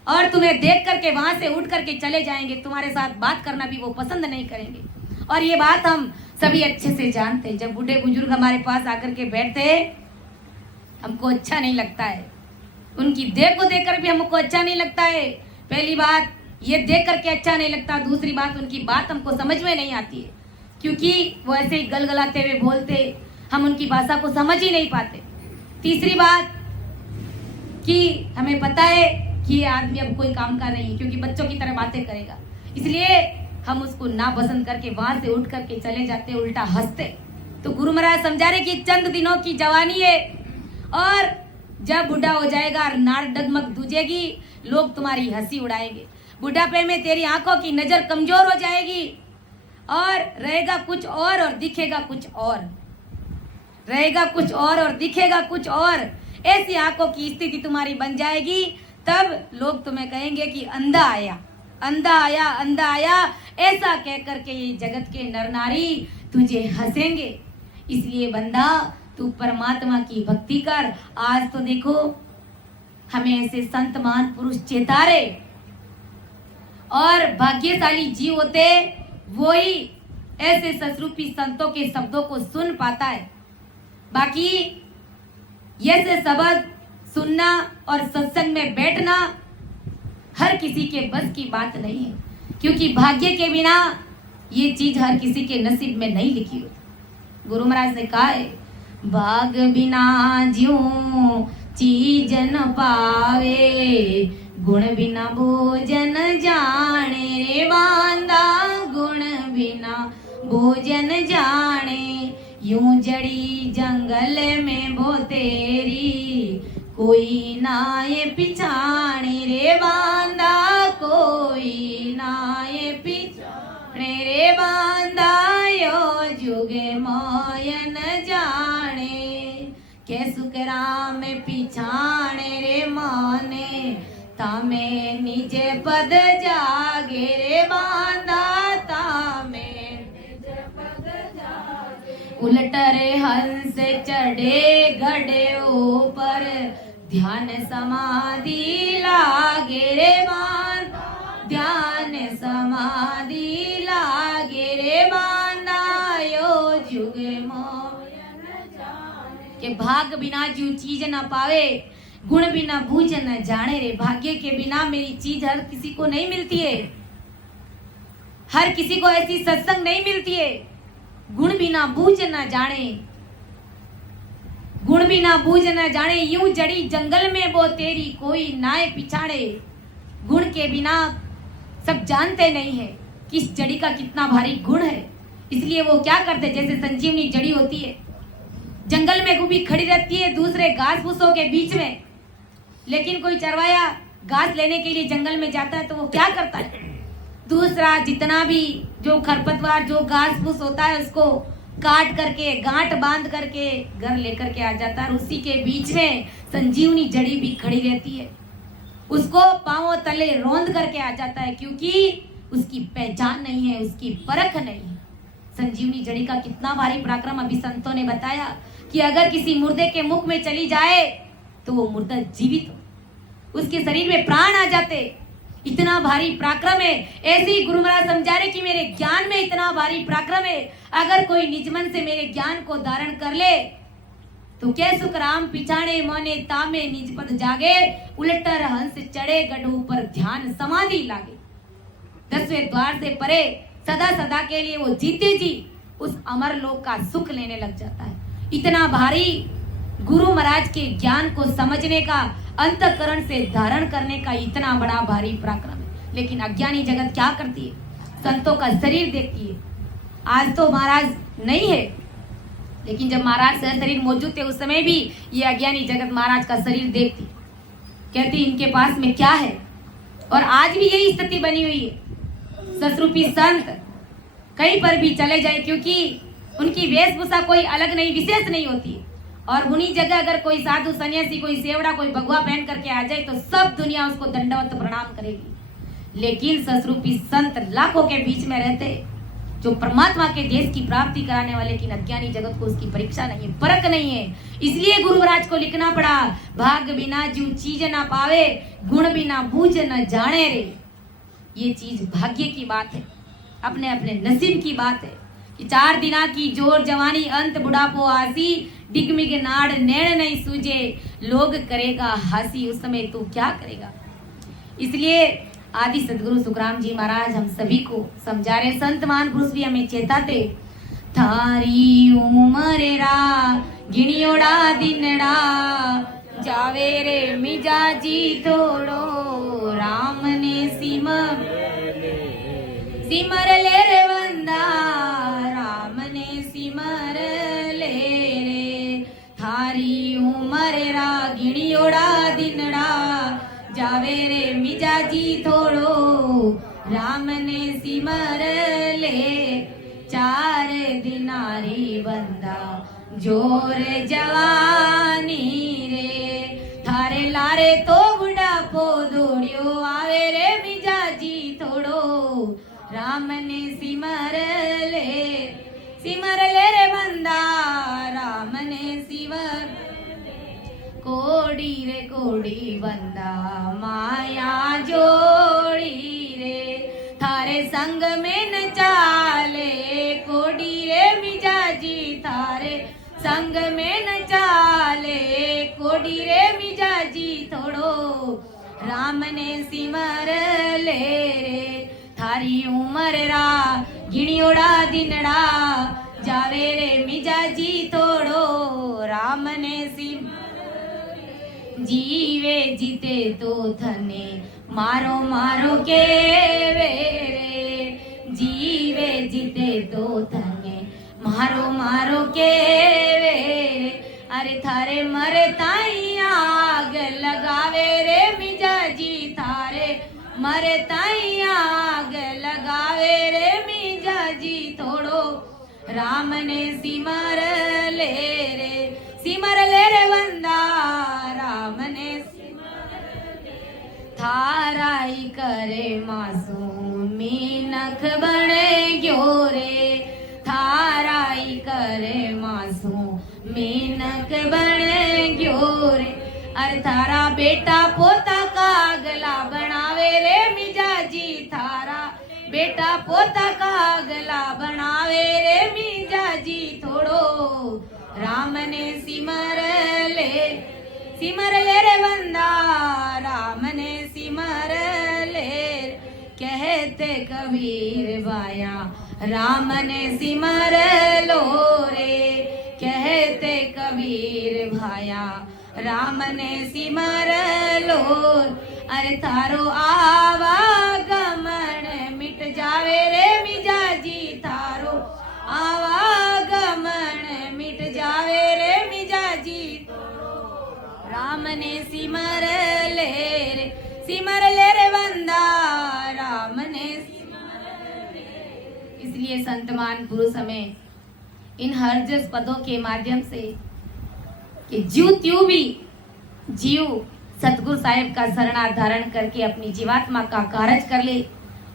और तुम्हें देख करके वहां से उठ करके चले जाएंगे। तुम्हारे साथ बात करना भी वो पसंद नहीं करेंगे। और ये बात हम सभी अच्छे से जानते हैं। जब बूढ़े बुजुर्ग हमारे पास आकर के बैठते हमको अच्छा नहीं लगता है, उनकी देख को देख कर भी हमको अच्छा नहीं लगता है। पहली बात ये देख करके अच्छा नहीं लगता, दूसरी बात उनकी बात हमको समझ में नहीं आती है, क्योंकि वो ऐसे ही गलगलाते हुए बोलते, हम उनकी भाषा को समझ ही नहीं पाते। तीसरी बात कि हमें पता है कि ये आदमी अब कोई काम का नहीं, क्योंकि बच्चों की तरह बातें करेगा, इसलिए हम उसको ना पसंद करके वहां से उठ करके चले जाते, उल्टा हंसते। तो गुरु महाराज समझा रहे कि चंद दिनों की जवानी है, और जब बूढ़ा हो जाएगा, नाड़ डगमग दूजेगी, लोग तुम्हारी हंसी उड़ाएंगे। बुढ़ापे में तेरी आंखों की नजर कमजोर हो जाएगी, और रहेगा कुछ और दिखेगा कुछ और, रहेगा कुछ और दिखेगा कुछ और। ऐसी आंखों की स्थिति तुम्हारी बन जाएगी। तब लोग तुम्हें कहेंगे कि अंधा आया, अंधा आया, अंधा आया, ऐसा कह करके ये जगत के नर नारी तुझे हंसेंगे। इसलिए बंदा, तू परमात्मा की भक्ति कर। आज तो देखो हमें ऐसे संत महान पुरुष चेता रहे, और भाग्यशाली जीव होते वो ही ऐसे ससरूपी संतों के शब्दों को सुन पाता है। बाकी ऐसे शब्द सुनना और सत्संग में बैठना हर किसी के बस की बात नहीं है, क्योंकि भाग्य के बिना ये चीज हर किसी के नसीब में नहीं लिखी होती। गुरु महाराज ने कहा है, भाग बिना ज्यों चीज न पावे, गुण बिना भोजन जाने रे बांदा, गुण बिना भोजन जाने। यूं जड़ी जंगल में बो तेरी, कोई नाये पिछाने रे बांदा, कोई नाये पिछाने रे बांदा, यो जुगे मोयन जाने। के सुकराम पिछाने रे माने, तामे निजे पद जागे रे बांदा, तामे निजे पद जागे। उलटरे हंस चढ़े गढ़े ऊपर, ध्यान समाधि लागे रे बांदा, ध्यान समाधि लागे रे बांदा, यो जुग मोयन जाने। के भाग बिना जो चीज ना पावे, गुण बिना बूझ न जाने रे। भाग्य के बिना मेरी चीज हर किसी को नहीं मिलती है, हर किसी को ऐसी सत्संग नहीं मिलती है। गुण बिना बूझ न जाने, गुण बिना बूझ न जाने, यूं जड़ी जंगल में वो तेरी, कोई नाए पिछाड़े। गुण के बिना सब जानते नहीं है कि इस जड़ी का कितना भारी गुण है, इसलिए वो क्या करते, जैसे संजीवनी जड़ी होती है, जंगल में खूबी खड़ी रहती है दूसरे घास फूसों के बीच में, लेकिन कोई चरवाया घास लेने के लिए जंगल में जाता है तो वो क्या करता है, दूसरा जितना भी जो खरपतवार जो घास फूस होता है उसको काट करके गांठ बांध करके घर लेकर के आ जाता है। उसी के बीच में संजीवनी जड़ी भी खड़ी रहती है, उसको पांवों तले रौंद करके आ जाता है, क्योंकि उसकी पहचान नहीं है, उसकी परख नहीं है। संजीवनी जड़ी का कितना भारी पराक्रम अभी संतों ने बताया कि अगर किसी मुर्दे के मुख में चली जाए तो वो मुर्दा जीवित हो, उसके शरीर में प्राण आ जाते, इतना भारी पराक्रम है। ऐसे ही गुरु महाराज समझा रहे कि मेरे ज्ञान में इतना भारी पराक्रम है, अगर कोई निज मन से मेरे ज्ञान को धारण कर ले तो क्या सुख राम पिछाड़े मोने, तामे निज पद जागे, उलटर हंस चढ़े गढ़ ऊपर, ध्यान समाधि लागे। 10वें द्वार से परे सदा सदा के लिए वो जीते जी उस अमर लोक का सुख लेने लग जाता है। इतना भारी गुरु महाराज के ज्ञान को समझने का, अंतःकरण से धारण करने का इतना बड़ा भारी पराक्रम है। लेकिन अज्ञानी जगत क्या करती है, संतों का शरीर देखती है। आज तो महाराज नहीं है, लेकिन जब महाराज शरीर मौजूद थे उस समय भी ये अज्ञानी जगत महाराज का शरीर देखती, कहती इनके पास में क्या है। और आज भी यही स्थिति बनी हुई है। ससरूपी संत कहीं पर भी चले जाए, क्योंकि उनकी वेशभूषा कोई अलग नहीं, विशेष नहीं होती, और उन्हीं जगह अगर कोई साधु सन्यासी, कोई सेवड़ा, कोई भगवा पहन करके आ जाए तो सब दुनिया उसको दंडवत प्रणाम करेगी। लेकिन ससरूपी संत लाखों के बीच में रहते, जो परमात्मा के देश की प्राप्ति कराने वाले की अज्ञानी जगत को उसकी परीक्षा नहीं है, परख नहीं है। इसलिए गुरु महाराज को लिखना पड़ा, भाग बिना जीव चीज ना पावे, गुण बिना बूझ न जाने रे। ये चीज भाग्य की बात है, अपने अपने नसीब की बात है कि 4 दिना की जोर जवानी अंत बुढ़ापो आसी, डिगमिग नाड़ नैण नहीं सूझे, लोग करेगा हासी, उस समय तू क्या करेगा। इसलिए आदि सदगुरु सुखराम जी महाराज हम सभी को समझा रहे, संत महापुरुष भी हमें चेताते, थारी उमर रा गिणियोड़ा दिनड़ा, जावे रे मिजाजी थोड़ो, राम ने सिमर ले रे वंदा, राम ने सिमर ले रे, थारी उमर रा गिणियोड़ा दिनड़ा, जावे रे मिजाजी थोड़ो, राम ने सिमर ले, 4 दिनारी बंदा जोर जवानी रे, थारे लारे तो बुढ़ापो दौड़ियो, आवे रे मिजाजी थोड़ो, राम ने सिमर ले रे बंदा, राम ने सिमर, कोड़ी रे कोड़ी बंदा माया जोड़ी रे, थारे संग में न चाले, कोड़ी रे मिजाजी थारे संग में न चाले, कोड़ी रे मिजाजी थोड़ो, राम ने सिमर ले रे, थारी उमर रा गिणियोड़ा दिनड़ा, जावे रे मिजाजी थोड़ो, राम ने सिमर, जीवे जीते तो थने मारो मारो के रे, जीवे जीते तो थने मारो मारो के रे, अरे थारे मरे ताई आग लगावे रे मिजाजी, थारे मरे ताई आग लगावे रे मिजाजी थोड़ो, राम ने सिमर ले रे बंदा, राम ने थाराई करे मासूमी नख बने ग्यो रे, थाराई करे मासूमी नख बने ग्यो रे, अरे थारा बेटा पोता कागला बनावे रे मिजाजी, थारा बेटा पोता कागला बनावे रे मिजाजी थोड़ो, राम ने सिमर ले रे बंदा, राम ने सिमर ले, कहते कबीर भाया राम ने सिमर लो रे, कहते कबीर भाया राम ने सिमर लो, अरे थारो आवागमन मिट जावे रे मिजाजी, थारो आवागमन मिट जावे रे मिजाजी, राम ने सिमर ले रे बंदा, राम ने सिमर ले। इसलिए संतमान पुरुष हमें इन हरजस पदों के माध्यम से कि जीव त्यों भी जीव सतगुरु साहेब का शरणा धारण करके अपनी जीवात्मा का कार्य कर ले,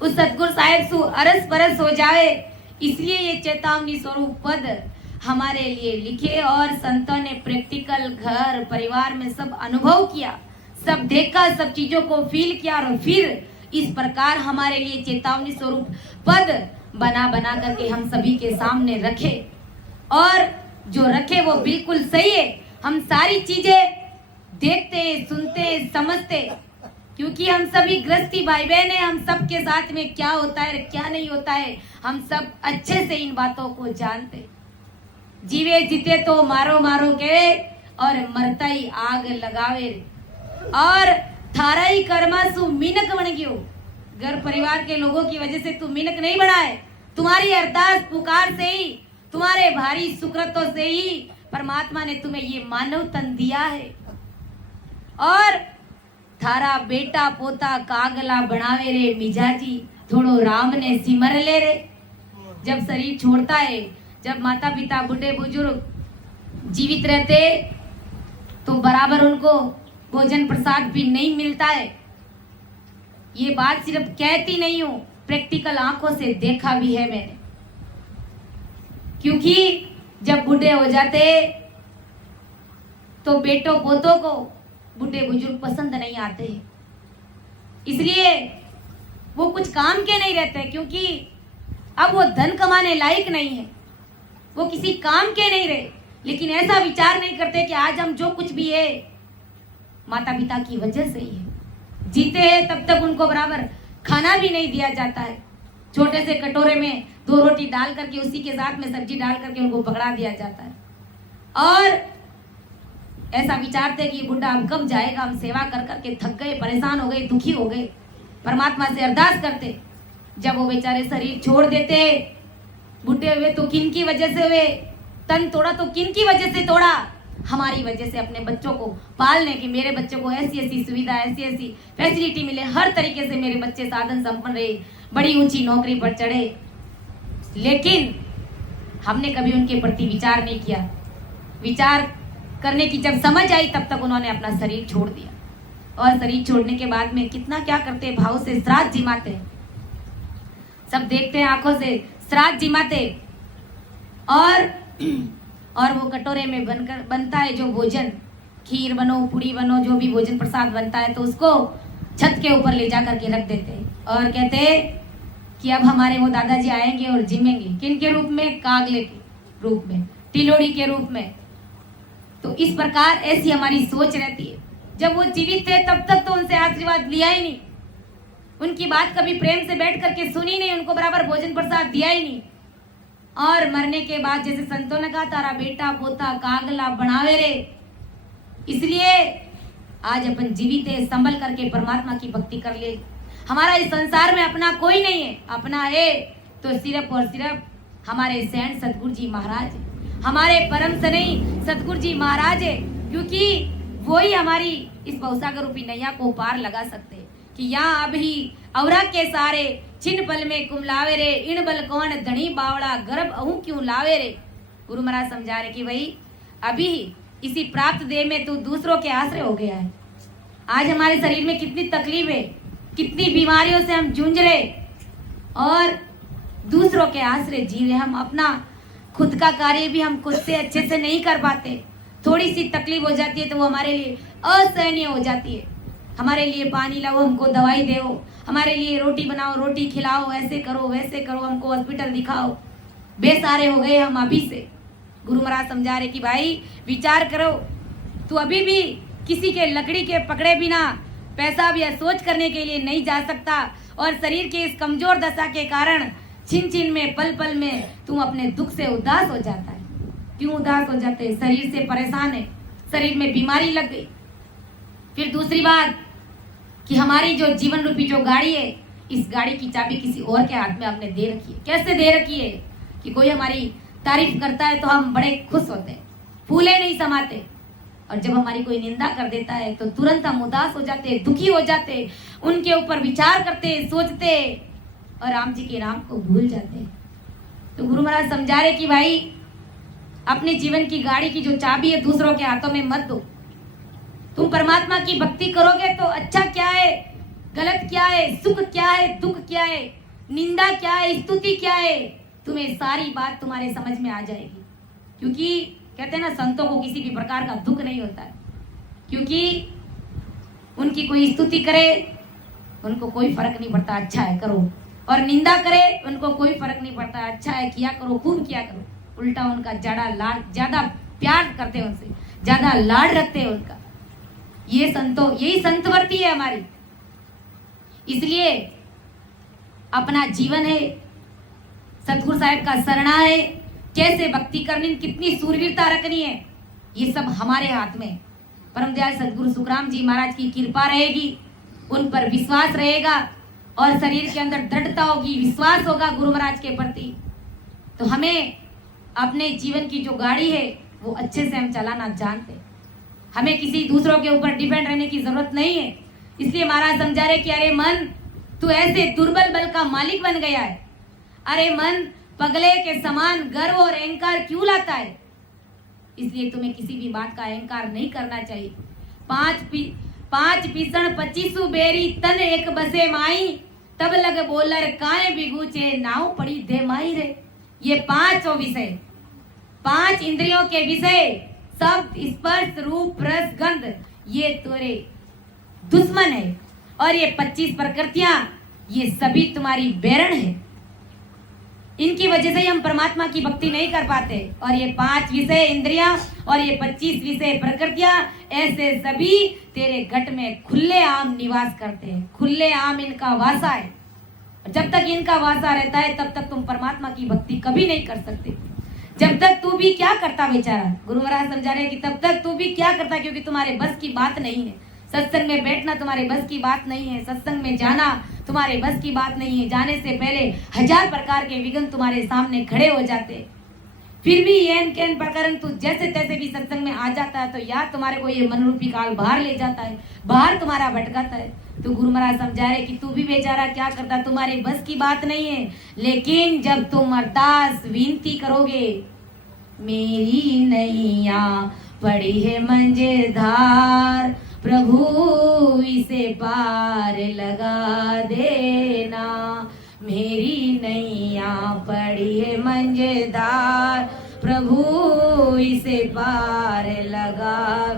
उस सतगुरु साहेब से अरस परस हो जाए, इसलिए ये चेतावनी स्वरूप पद हमारे लिए लिखे और संतों ने प्रैक्टिकल घर परिवार में सब अनुभव किया, सब देखा, सब चीजों को फील किया और फिर इस प्रकार हमारे लिए चेतावनी स्वरूप पद बना करके हम सभी के सामने रखे, और जो रखे वो बिल्कुल सही है। हम सारी चीजें देखते सुनते समझते, क्योंकि हम सभी गृहस्थी भाई बहन हैं, हम सबके साथ में क्या होता है क्या नहीं होता है हम सब अच्छे से इन बातों को जानते। जीवे जीते तो मारो मारो के और मरता ही आग लगावे, और थारा ही कर्मा सु मीनक बन गयो। घर परिवार के लोगों की वजह से तू मीनक नहीं बना है, तुम्हारी अरदास पुकार से ही, तुम्हारे भारी सुकृतों से ही परमात्मा ने तुम्हें ये मानव तन दिया है। और थारा बेटा पोता कागला बनावे रे मिजाजी, थोड़ो राम ने सिमर ले रे। जब शरीर छोड़ता है, जब माता पिता बूढ़े बुजुर्ग जीवित रहते तो बराबर उनको भोजन प्रसाद भी नहीं मिलता है। ये बात सिर्फ कहती नहीं हूँ, प्रैक्टिकल आंखों से देखा भी है मैंने। क्योंकि जब बूढ़े हो जाते तो बेटों पोतों को बूढ़े बुजुर्ग पसंद नहीं आते, इसलिए वो कुछ काम के नहीं रहते, क्योंकि अब वो धन कमाने लायक नहीं है, वो किसी काम के नहीं रहे। लेकिन ऐसा विचार नहीं करते कि आज हम जो कुछ भी है माता पिता की वजह से ही है। जीते हैं तब तक उनको बराबर खाना भी नहीं दिया जाता है, छोटे से कटोरे में 2 रोटी डाल करके उसी के साथ में सब्जी डाल करके उनको पकड़ा दिया जाता है, और ऐसा विचारते कि बुढ़ा हम कब जाएगा, हम सेवा कर करके थक गए, परेशान हो गए, दुखी हो गए। परमात्मा से अरदास करते, जब वो बेचारे शरीर छोड़ देते, बुढ़े हुए तो किन की वजह से हुए, तन तोड़ा तो किन की वजह से तोड़ा, हमारी वजह से, अपने बच्चों को पालने की, मेरे बच्चों को ऐसी ऐसी सुविधा, ऐसी ऐसी फैसिलिटी मिले, हर तरीके से मेरे बच्चे साधन संपन्न रहे, बड़ी ऊंची नौकरी पर चढ़े, लेकिन हमने कभी उनके प्रति विचार नहीं किया। विचार करने की जब समझ आई तब तक उन्होंने अपना शरीर छोड़ दिया, और शरीर छोड़ने के बाद में कितना क्या करते, भाव से श्राद्ध जिमाते, सब देखते हैं आंखों से, श्राद्ध जिमाते, और वो कटोरे में बनता है जो भोजन, खीर बनो, पूड़ी बनो, जो भी भोजन प्रसाद बनता है, तो उसको छत के ऊपर ले जा करके रख देते और कहते कि अब हमारे वो दादाजी आएंगे और जिमेंगे। किन के रूप में? कागले के रूप में, टिलोड़ी के रूप में। तो इस प्रकार ऐसी हमारी सोच रहती है। जब वो जीवित थे तब तक तो उनसे आशीर्वाद लिया ही नहीं, उनकी बात कभी प्रेम से बैठ करके सुनी नहीं, उनको बराबर भोजन प्रसाद दिया ही नहीं, और मरने के बाद जैसे संतों ने कहा, तारा बेटा पोता कागला बनावे रे। इसलिए आज अपन जीवित है, संभल करके परमात्मा की भक्ति कर ले। हमारा इस संसार में अपना कोई नहीं है, अपना है तो सिर्फ और सिर्फ हमारे सैन सतगुरु जी महाराज, हमारे परम सनई सतगुरु जी महाराज है, क्योंकि वो ही हमारी इस भवसागर रूपी नैया को पार लगा सकते हैं। कि यहाँ अभी अवरा के सारे छिन पल में कुमलावे रे, इन बल कौन धनी बावड़ा, गर्भ अहू क्यों लावे रे। गुरु महाराज समझा रहे कि भाई अभी इसी प्राप्त देह में तू दूसरों के आश्रय हो गया है। आज हमारे शरीर में कितनी तकलीफ है, कितनी बीमारियों से हम जूझ रहे, और दूसरों के आश्रय जी रहे। हम अपना खुद का कार्य भी हम खुद से अच्छे से नहीं कर पाते, थोड़ी सी तकलीफ हो जाती है तो वो हमारे लिए असहनीय हो जाती है। हमारे लिए पानी लाओ, हमको दवाई दो, हमारे लिए रोटी बनाओ, रोटी खिलाओ, ऐसे करो वैसे करो, हमको हॉस्पिटल दिखाओ, बेसहारे हो गए हम अभी से। गुरु महाराज समझा रहे कि भाई विचार करो, तू अभी भी किसी के लकड़ी के पकड़े बिना पैसा भी सोच करने के लिए नहीं जा सकता, और शरीर के इस कमजोर दशा के कारण छिन छिन में पल पल में तुम अपने दुख से उदास हो जाता है। क्यों उदास हो जाते हैं? शरीर से परेशान है, शरीर में बीमारी लग गई। फिर दूसरी बात कि हमारी जो जीवन रूपी जो गाड़ी है, इस गाड़ी की चाबी किसी और के हाथ में हमने दे रखी है। कैसे दे रखी है? कि कोई हमारी तारीफ करता है तो हम बड़े खुश होते हैं, फूले नहीं समाते, और जब हमारी कोई निंदा कर देता है तो तुरंत हम उदास हो जाते, दुखी हो जाते, उनके ऊपर विचार करते, सोचते, और राम जी के नाम को भूल जाते। तो गुरु महाराज समझा रहे कि भाई अपने जीवन की गाड़ी की जो चाबी है दूसरों के हाथों में मत दो। तुम परमात्मा की भक्ति करोगे तो अच्छा क्या है, गलत क्या है, सुख क्या है, दुख क्या है, निंदा क्या है, स्तुति क्या है, तुम्हें सारी बात तुम्हारे समझ में आ जाएगी। क्योंकि कहते हैं ना, संतों को किसी भी प्रकार का दुख नहीं होता है, क्योंकि उनकी कोई स्तुति करे उनको कोई फर्क नहीं पड़ता, अच्छा है करो, और निंदा करे उनको कोई फर्क नहीं पड़ता, अच्छा है किया करो, खूब किया करो। उल्टा उनका ज्यादा प्यार करते हैं, उनसे ज्यादा लाड रखते हैं उनका। ये संतों, यही संतवर्ती है हमारी। इसलिए अपना जीवन है, सतगुरु साहिब का शरणा है, कैसे भक्ति करनी, कितनी सूरवीरता रखनी है, ये सब हमारे हाथ में। परम दयाल सतगुरु सुखराम जी महाराज की कृपा रहेगी, उन पर विश्वास रहेगा, और शरीर के अंदर दृढ़ता होगी, विश्वास होगा गुरु महाराज के प्रति, तो हमें अपने जीवन की जो गाड़ी है वो अच्छे से हम चलाना जानते। हमें किसी दूसरों के ऊपर डिपेंड रहने की जरूरत नहीं है। इसलिए महाराज समझा रहे कि अरे मन, तू ऐसे दुर्बल बल का मालिक बन गया है। अरे मन, पगले के समान गर्व और अहंकार क्यों लाता है? इसलिए तुम्हें किसी भी बात का अहंकार नहीं करना चाहिए। पांच पीसण 25 बेरी तन एक बसे माई, तब लग बोलर काए बिगूचे नाव पड़ी दे माई रे। ये 5 विषय 5 इंद्रियों के विषय, शब्द, स्पर्श, रूप, रस, गंध, ये तेरे दुश्मन है। और ये 25 प्रकृतियां, ये सभी तुम्हारी बैरण है। इनकी वजह से ही हम परमात्मा की भक्ति नहीं कर पाते। और ये 5 विषय इंद्रियां और ये 25 विषय प्रकृतियां, ऐसे सभी तेरे घट में खुले आम निवास करते हैं। खुले आम इनका वासा है। जब तक इनका वासा रहता है तब तक तुम परमात्मा की भक्ति कभी नहीं कर सकते। जब तक तू भी क्या करता बेचारा, गुरु महाराज समझा रहे हैं कि तब तक तू भी क्या करता, क्योंकि तुम्हारे बस की बात नहीं है। सत्संग में बैठना तुम्हारे बस की बात नहीं है। सत्संग में जाना तुम्हारे बस की बात नहीं है। जाने से पहले 1000 प्रकार के विघ्न तुम्हारे सामने खड़े हो जाते। फिर भी एन कैन प्रकरण तू जैसे तैसे भी सत्संग में आ जाता है तो यार तुम्हारे को ये मनरूपी काल बाहर ले जाता है, बाहर तुम्हारा भटकाता है। तो गुरु महाराज समझा रहे कि तू भी बेचारा क्या करता, तुम्हारे बस की बात नहीं है। लेकिन जब तुम अरदास विनती करोगे, मेरी नैया पड़ी है मंझधार, प्रभु इसे पार लगा देना। मेरी नैया पड़ी है मंझधार, प्रभु इसे पार लगा।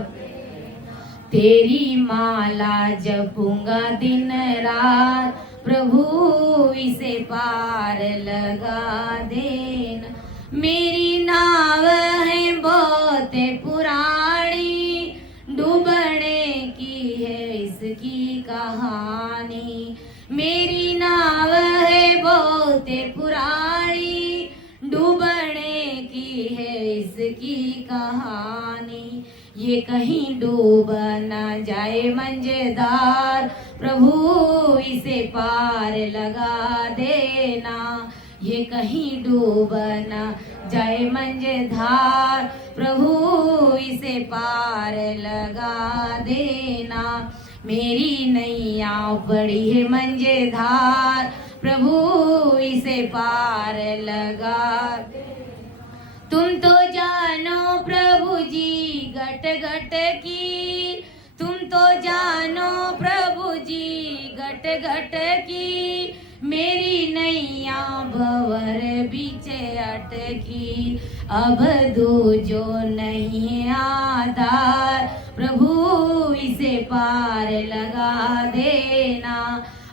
तेरी माला जपूंगा दिन रात, प्रभु इसे पार लगा देना। मेरी नाव है बहुत पुरानी, डूबने की है इसकी कहानी। मेरी नाव है बहुत पुरानी, डूबने की है इसकी कहानी। ये कहीं डूब न जाए मंझधार, प्रभु इसे पार लगा देना। ये कहीं डूब न जाए मंझधार, प्रभु इसे पार लगा देना। मेरी नैया बड़ी है मंझधार, प्रभु इसे पार लगा। तुम तो जानो प्रभु जी घट घट की, तुम तो जानो प्रभु जी घट घट की। मेरी नैया भंवर बीचे अटकी, अब दूजो नहीं आधार, प्रभु इसे पार लगा देना।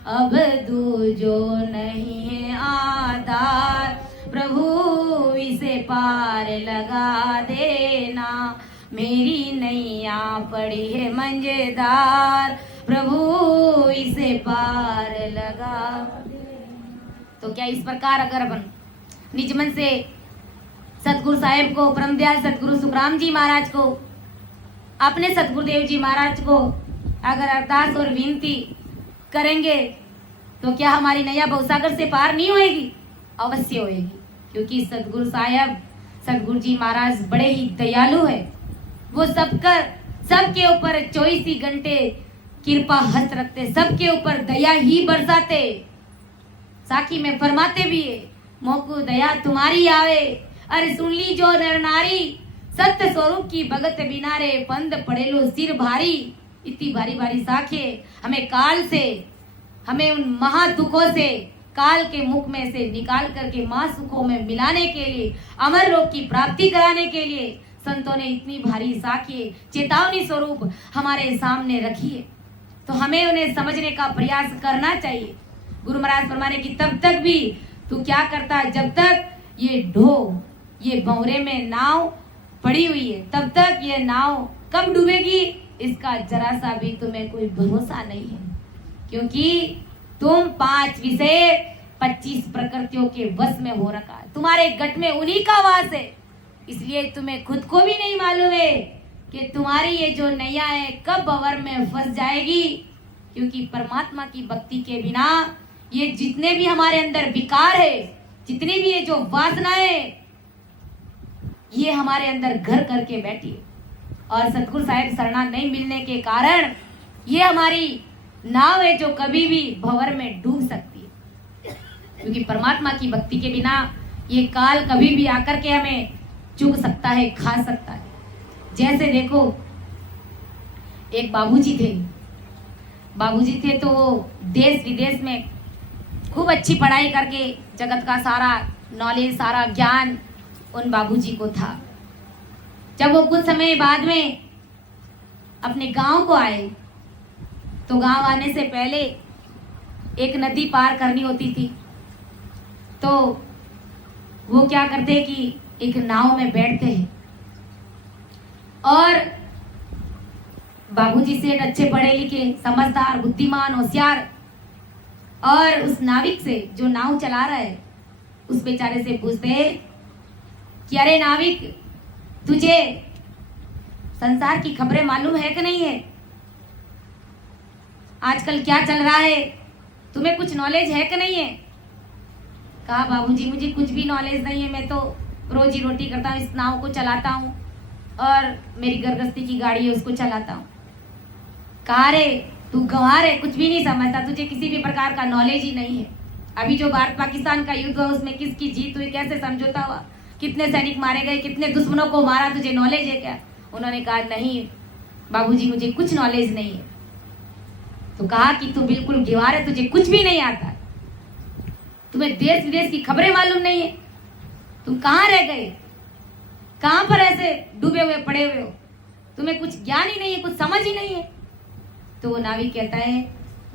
अब दूजो नहीं है आधार, प्रभु इसे पार लगा देना। मेरी नैया पड़ी है मंझधार, प्रभु इसे पार लगा। तो क्या इस प्रकार अगर अपन निज मन से सतगुरु साहेब को, परमदयाल सतगुरु सुखराम जी महाराज को, अपने सतगुरुदेव जी महाराज को अगर अरदास और विनती करेंगे तो क्या हमारी नैया भवसागर से पार नहीं होएगी? अवश्य होएगी, क्योंकि सतगुरु साहेब, सतगुरु जी महाराज बड़े ही दयालु है। वो सबके ऊपर 24 ही घंटे कृपा हस्त रखते, सबके ऊपर दया ही बरसाते। साखी में फरमाते भी है, मोकु दया तुम्हारी आवे, अरे सुन ली जो नर नारी, सत्य स्वरूप की भगत बिनारे, पंद पड़ेलो सिर भारी। इतनी भारी भारी साखे हमें काल से, हमें उन महा दुखों से, काल के मुख में से निकाल करके महा सुखों में मिलाने के लिए, अमर लोक की प्राप्ति कराने के लिए संतों ने इतनी भारी साखे चेतावनी स्वरूप हमारे सामने रखी है। तो हमें उन्हें समझने का प्रयास करना चाहिए। गुरु महाराज फरमाने की तब तक भी तू क्या करता है, जब तक ये ढो, ये भंवरे में नाव पड़ी हुई है, तब तक ये नाव कब डूबेगी इसका जरा सा भी तुम्हें कोई भरोसा नहीं है। क्योंकि तुम 5 विषय 25 प्रकृतियों के वश में हो रखा है, तुम्हारे गट में उन्हीं का वास है। इसलिए तुम्हें खुद को भी नहीं मालूम है कि तुम्हारी ये जो नैया है कब भंवर में फंस जाएगी। क्योंकि परमात्मा की भक्ति के बिना ये जितने भी हमारे अंदर विकार है, जितनी भी ये जो वासनाएं, ये हमारे अंदर घर करके बैठी है। और सतगुरु साहिब शरणा नहीं मिलने के कारण ये हमारी नाव है जो कभी भी भंवर में डूब सकती है। क्योंकि परमात्मा की भक्ति के बिना ये काल कभी भी आकर के हमें चुग सकता है, खा सकता है। जैसे देखो, एक बाबूजी थे तो वो देश विदेश में खूब अच्छी पढ़ाई करके जगत का सारा नॉलेज, सारा ज्ञान उन बाबूजी को था। जब वो कुछ समय बाद में अपने गांव को आए तो गांव आने से पहले एक नदी पार करनी होती थी, तो वो क्या करते हैं कि एक नाव में बैठते हैं और बाबूजी सेठ अच्छे पढ़े लिखे, समझदार, बुद्धिमान, होशियार, और उस नाविक से जो नाव चला रहा है उस बेचारे से पूछते हैं कि अरे नाविक, तुझे संसार की खबरें मालूम है कि नहीं है? आजकल क्या चल रहा है, तुम्हें कुछ नॉलेज है कि नहीं है? कहा बाबूजी मुझे कुछ भी नॉलेज नहीं है, मैं तो रोजी रोटी करता हूँ, इस नाव को चलाता हूँ और मेरी गृहस्थी की गाड़ी है उसको चलाता हूँ। कहा रे तू गंवार है, कुछ भी नहीं समझता, तुझे किसी भी प्रकार का नॉलेज ही नहीं है। अभी जो भारत पाकिस्तान का युद्ध हुआ उसमें किसकी जीत हुई, कैसे समझौता हुआ, कितने सैनिक मारे गए, कितने दुश्मनों को मारा, तुझे नॉलेज है क्या? उन्होंने कहा नहीं बाबूजी मुझे कुछ नॉलेज नहीं है। तो कहा कि तू बिल्कुल गंवार है, तुझे कुछ भी नहीं आता, तुम्हें देश विदेश की खबरें मालूम नहीं है, तुम कहाँ रह गए, कहाँ पर ऐसे डूबे हुए पड़े हुए हो, तुम्हें कुछ ज्ञान ही नहीं है, कुछ समझ ही नहीं है। तो वो नाविक कहता है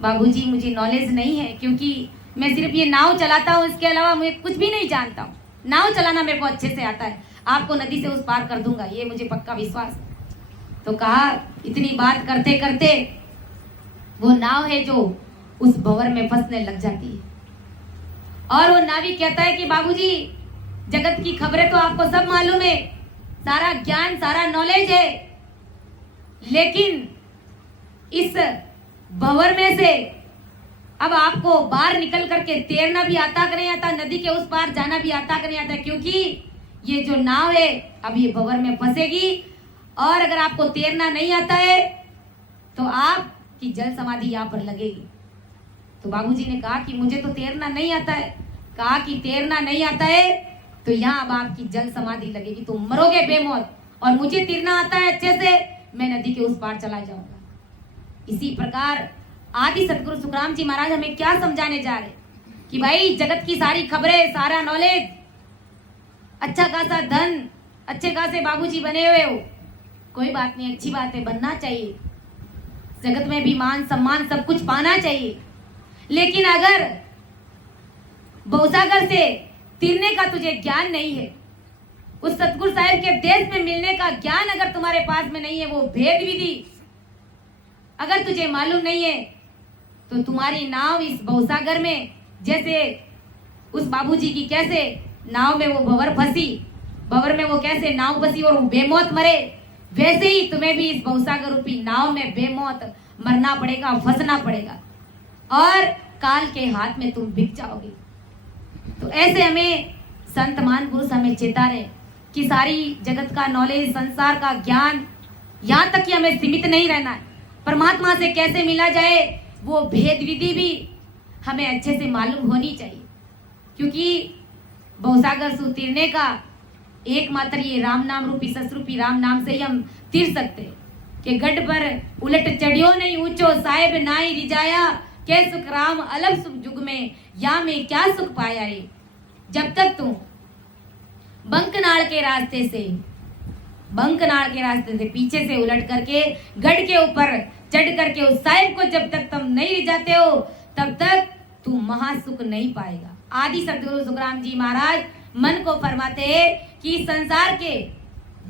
बाबूजी मुझे नॉलेज नहीं है, क्योंकि मैं सिर्फ ये नाव चलाता हूँ, इसके अलावा मैं कुछ भी नहीं जानता हूँ। नाव चलाना मेरे को अच्छे से आता है, आपको नदी से उस पार कर दूंगा, ये मुझे पक्का विश्वास है। तो कहा इतनी बात करते करते वो नाव है जो उस भंवर में फंसने लग जाती है और वो नाविक कहता है कि बाबूजी जगत की खबरें तो आपको सब मालूम है, सारा ज्ञान, सारा नॉलेज है, लेकिन इस भंवर में से अब आपको बाहर निकल करके तैरना भी आता कि नहीं आता, नदी के उस पार जाना भी आता कि नहीं आता, क्योंकि ये जो नाव है अब ये भंवर में फंसेगी और अगर आपको तैरना नहीं आता है तो आपकी जल समाधि यहाँ पर लगेगी। तो बाबूजी ने कहा कि मुझे तो तैरना नहीं आता है। कहा कि तैरना नहीं आता है तो यहाँ अब आपकी जल समाधि लगेगी, तुम मरोगे बेमौत, और मुझे तैरना आता है अच्छे से, मैं नदी के उस पार चला जाऊंगा। इसी प्रकार आदि सतगुरु सुखराम जी महाराज हमें क्या समझाने जा रहे कि भाई जगत की सारी खबरें, सारा नॉलेज, अच्छा खासा धन, अच्छे खासे बाबूजी बने हुए हो, कोई बात नहीं, अच्छी बात है, बनना चाहिए, जगत में भी मान सम्मान सब कुछ पाना चाहिए, लेकिन अगर भवसागर से तिरने का तुझे ज्ञान नहीं है, उस सतगुरु साहिब के देश में मिलने का ज्ञान अगर तुम्हारे पास में नहीं है, वो भेद विधि अगर तुझे मालूम नहीं है, तो तुम्हारी नाव इस भवसागर में, जैसे उस बाबूजी की कैसे नाव में वो भंवर फंसी, भंवर में वो कैसे नाव फंसी और वो बेमौत मरे, वैसे ही तुम्हें भी इस भवसागर रूपी नाव में बेमौत मरना पड़ेगा, फंसना पड़ेगा और काल के हाथ में तुम बिक जाओगे। तो ऐसे हमें संत महान पुरुष हमें चेता रहे कि सारी जगत का नॉलेज, संसार का ज्ञान, यहाँ तक कि हमें सीमित नहीं रहना है, परमात्मा से कैसे मिला जाए वो भेद विधि भी हमें अच्छे से मालूम होनी चाहिए, क्योंकि भवसागर से उतरने का एकमात्र ये राम नाम रूपी ससरूपी राम नाम से ही हम तिर सकते हैं कि गढ़ पर उलट चढ़ियो नहीं ऊंचो साहेब नाई रिजाया, के सुख राम अलग सुख जुग में, या में क्या सुख पाया रे। जब तक तुम बंकनाड़ के रास्ते से पीछे से उलट करके गढ़ के ऊपर चढ़ करके उस साहिब को जब तक तुम नहीं रिझाते हो, तब तक तुम महासुख नहीं पाएगा। आदि सतगुरु सुखराम जी महाराज मन को फरमाते हैं कि संसार के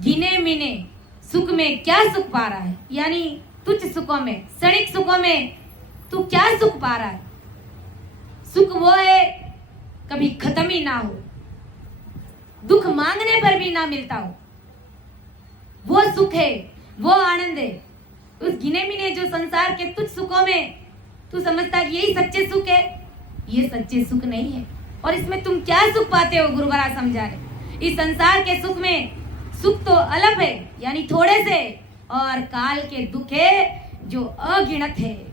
गिने मिने सुख में क्या सुख पा रहा है, यानी तुच्छ सुखों में, क्षणिक सुखों में तू क्या सुख पा रहा है। सुख वो है कभी खत्म ही ना हो, दुख मांगने पर भी ना मिलता हो, वो सुख है, वो आनंद है। उस गिने मिने जो संसार के तुच्छ सुखों में तू समझता है यही सच्चे सुख है, ये सच्चे सुख नहीं है। और इसमें तुम क्या सुख पाते हो, गुरु महाराज समझा रहे। इस संसार के सुख में सुख तो अलग है, यानी थोड़े से, और काल के दुख है जो अगिनत है।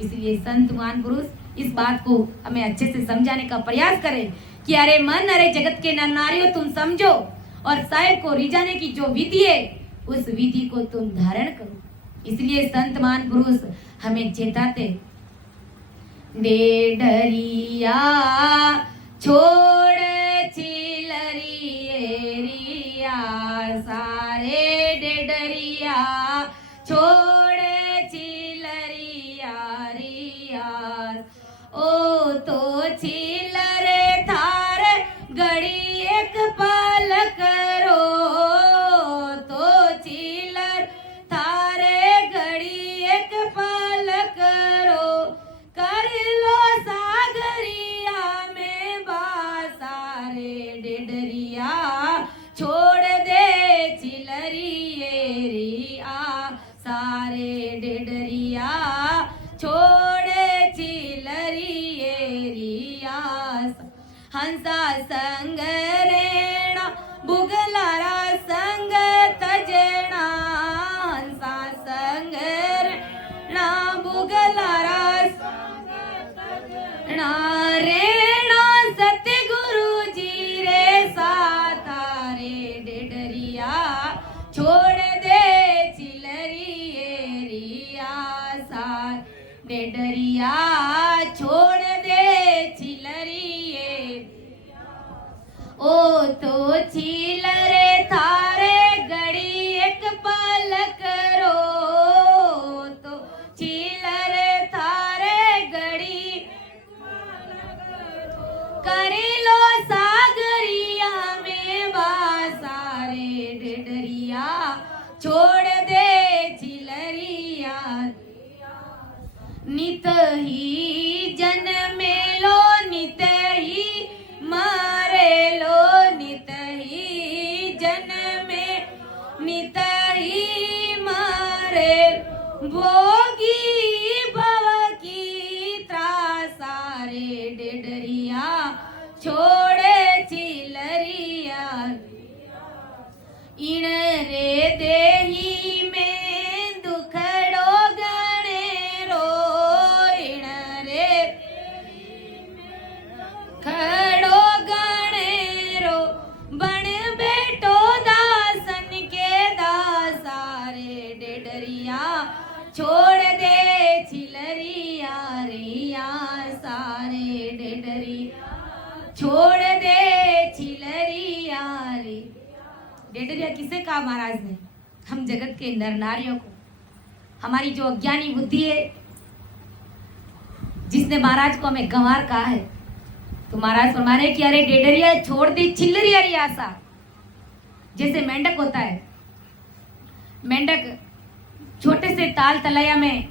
इसलिए संत महान पुरुष इस बात को हमें अच्छे से समझाने का प्रयास करें कि अरे मन, अरे जगत के नर नारियों तुम समझो, और साहिब को रिझाने की जो विधि है उस विधि को तुम धारण करो। इसलिए संत महान पुरुष हमें चेताते, डरिया छोड़ चिलरिए चिलरिया छोड़ चिलरिया रियास ओ तो चिलरे थार घड़ी एक पल करो तो चिलर थारे घड़ी एक पल करो कर लो सागरिया में बासारे डेडरिया छोड़ दे चिलरिए रिया सारे डेडरिया छोड़ चिलरिए रिया हंसा संग रेणा बुगलारा संग तजना हंसा संग रेणा बुगलारा रेणा सतगुरु जी रे सातारे डेडरिया छोड़ दे चिलरिए रिया सार डेडरिया छोड़ दे चिलरिए ओ तो चिलरे थारे घड़ी एक पल करो तो चिलरे थारे घड़ी करे लो सागरिया में बासारे डेडरिया छोड़ दे चिलरिया नित ही जन्मे लो नित ही मारे लो नित ही जन्मे नित ही मारे भोगी भव की त्रासारे डेडरिया छोड़े चिलरिया इण रे देही में दुखड़ो गणेरो इण रे खड़ो गणेरो बन बेटो दासन के दासारे डेडरिया छोड़ दे चिलरिया रिया सारे डेडरिया छोड़ दे चिलरिया रे डेडरिया किसे कहा महाराज ने? हम जगत के नर नारियों को, हमारी जो अज्ञानी बुद्धि है जिसने महाराज को हमें गंवार कहा है, तो महाराज फरमा रहे कि अरे डेडरिया छोड़ दे चिल्लरिया रियासा। जैसे मेंढक होता है, मेंढक छोटे से ताल तलैया में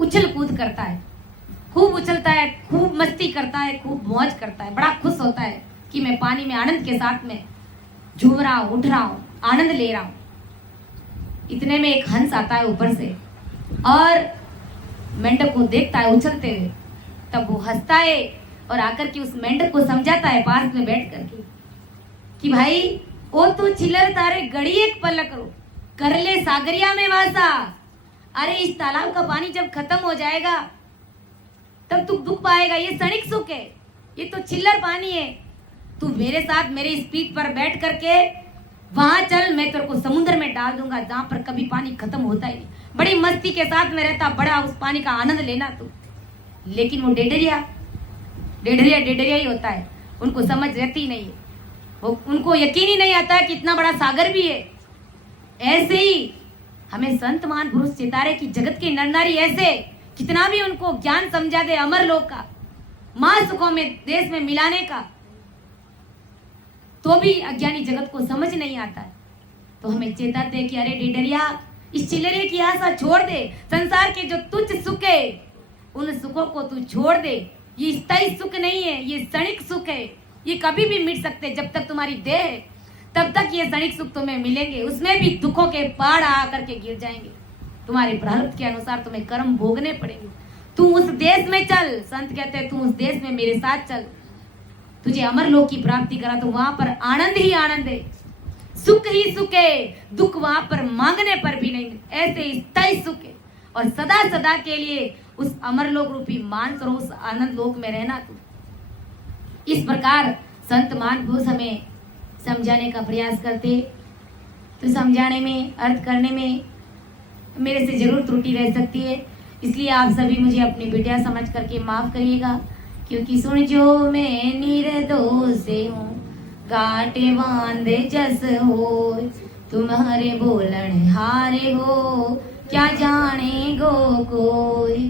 उछल कूद करता है, खूब उछलता है, खूब मस्ती करता है, खूब मौज करता है, बड़ा खुश होता है कि मैं पानी में आनंद के साथ में झूम रहा हूं, उठ रहा हूं, आनंद ले रहा हूं। इतने में एक हंस आता है ऊपर से और मेंढक को देखता है उछलते हुए, तब वो हंसता है और आकर के उस मेंढक को समझाता है पास में बैठ करके कि भाई ओ तू चिल्लर तारे गड़ी एक पल करो, कर ले सागरिया में वासा। अरे इस तालाब का पानी जब खत्म हो जाएगा तब तू दुख पाएगा, ये क्षणिक सुख है, ये तो चिल्लर पानी है। तू मेरे साथ मेरे इस पीठ पर बैठ करके वहां चल, मैं तेरे को समुद्र में डाल दूंगा जहां पर कभी पानी खत्म होता ही नहीं। बड़ी मस्ती के साथ में रहता, बड़ा उस पानी का आनंद लेना तू। लेकिन वो डेडरिया ही होता है, उनको समझ रहती नहीं है, वो उनको यकीन ही नहीं आता कि इतना बड़ा सागर भी है। ऐसे ही हमें संत महान पुरुष सितारे की जगत के नर नारी ऐसे कितना भी उनको ज्ञान समझा दे अमर लोक का, मां सुखों में देश में मिलाने का, तो भी अज्ञानी जगत को समझ नहीं आता है। तो हमें चेताते हैं कि अरे डेडरिया इस चिल्लरे की आशा छोड़ दे, संसार के जो तुच्छ सुख है उन सुखों को तू छोड़ दे। ये स्थायी सुख नहीं है, ये क्षणिक सुख है, ये कभी भी मिट सकते। जब तक तुम्हारी देह है तब तक ये क्षणिक सुख तुम्हें मिलेंगे, उसमें भी दुखों के पहाड़ आकर के गिर जाएंगे। तुम्हारे प्रारब्ध के अनुसार तुम्हें कर्म भोगने पड़ेंगे। तू उस देश में चल, संत कहते हैं तू उस देश में मेरे साथ चल, तुझे अमर लोक की प्राप्ति करा तो वहां पर आनंद ही आनंद है, सुख ही सुख है, दुख वहां पर मांगने पर भी नहीं। ऐसे स्थायी सुख है और सदा सदा के लिए उस अमर लोक रूपी मान सरोवर उस आनंद लोक में रहना तू। इस प्रकार संत महापुरुष हमें समझाने का प्रयास करते, तो समझाने में अर्थ करने में मेरे से जरूर त्रुटि रह सकती है, इसलिए आप सभी मुझे अपनी बिटिया समझ करके माफ करिएगा। क्योंकि सुन जो मैं निर्दोष हूँ, गांठे बांधे जस हो, तुम्हारे बोलन हारे हो क्या जाने गो कोई।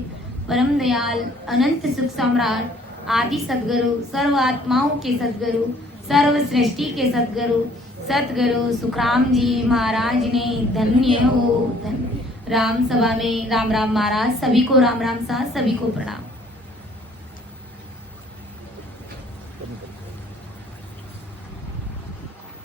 परम दयाल अनंत सुख सम्राट आदि सदगुरु सर्व आत्माओं के सदगुरु सर्व सृष्टि के सदगुरु सतगुरु सुखराम जी महाराज ने धन्य हो धन्य। राम सभा में राम राम महाराज, सभी को राम राम साथ, सभी को प्रणाम।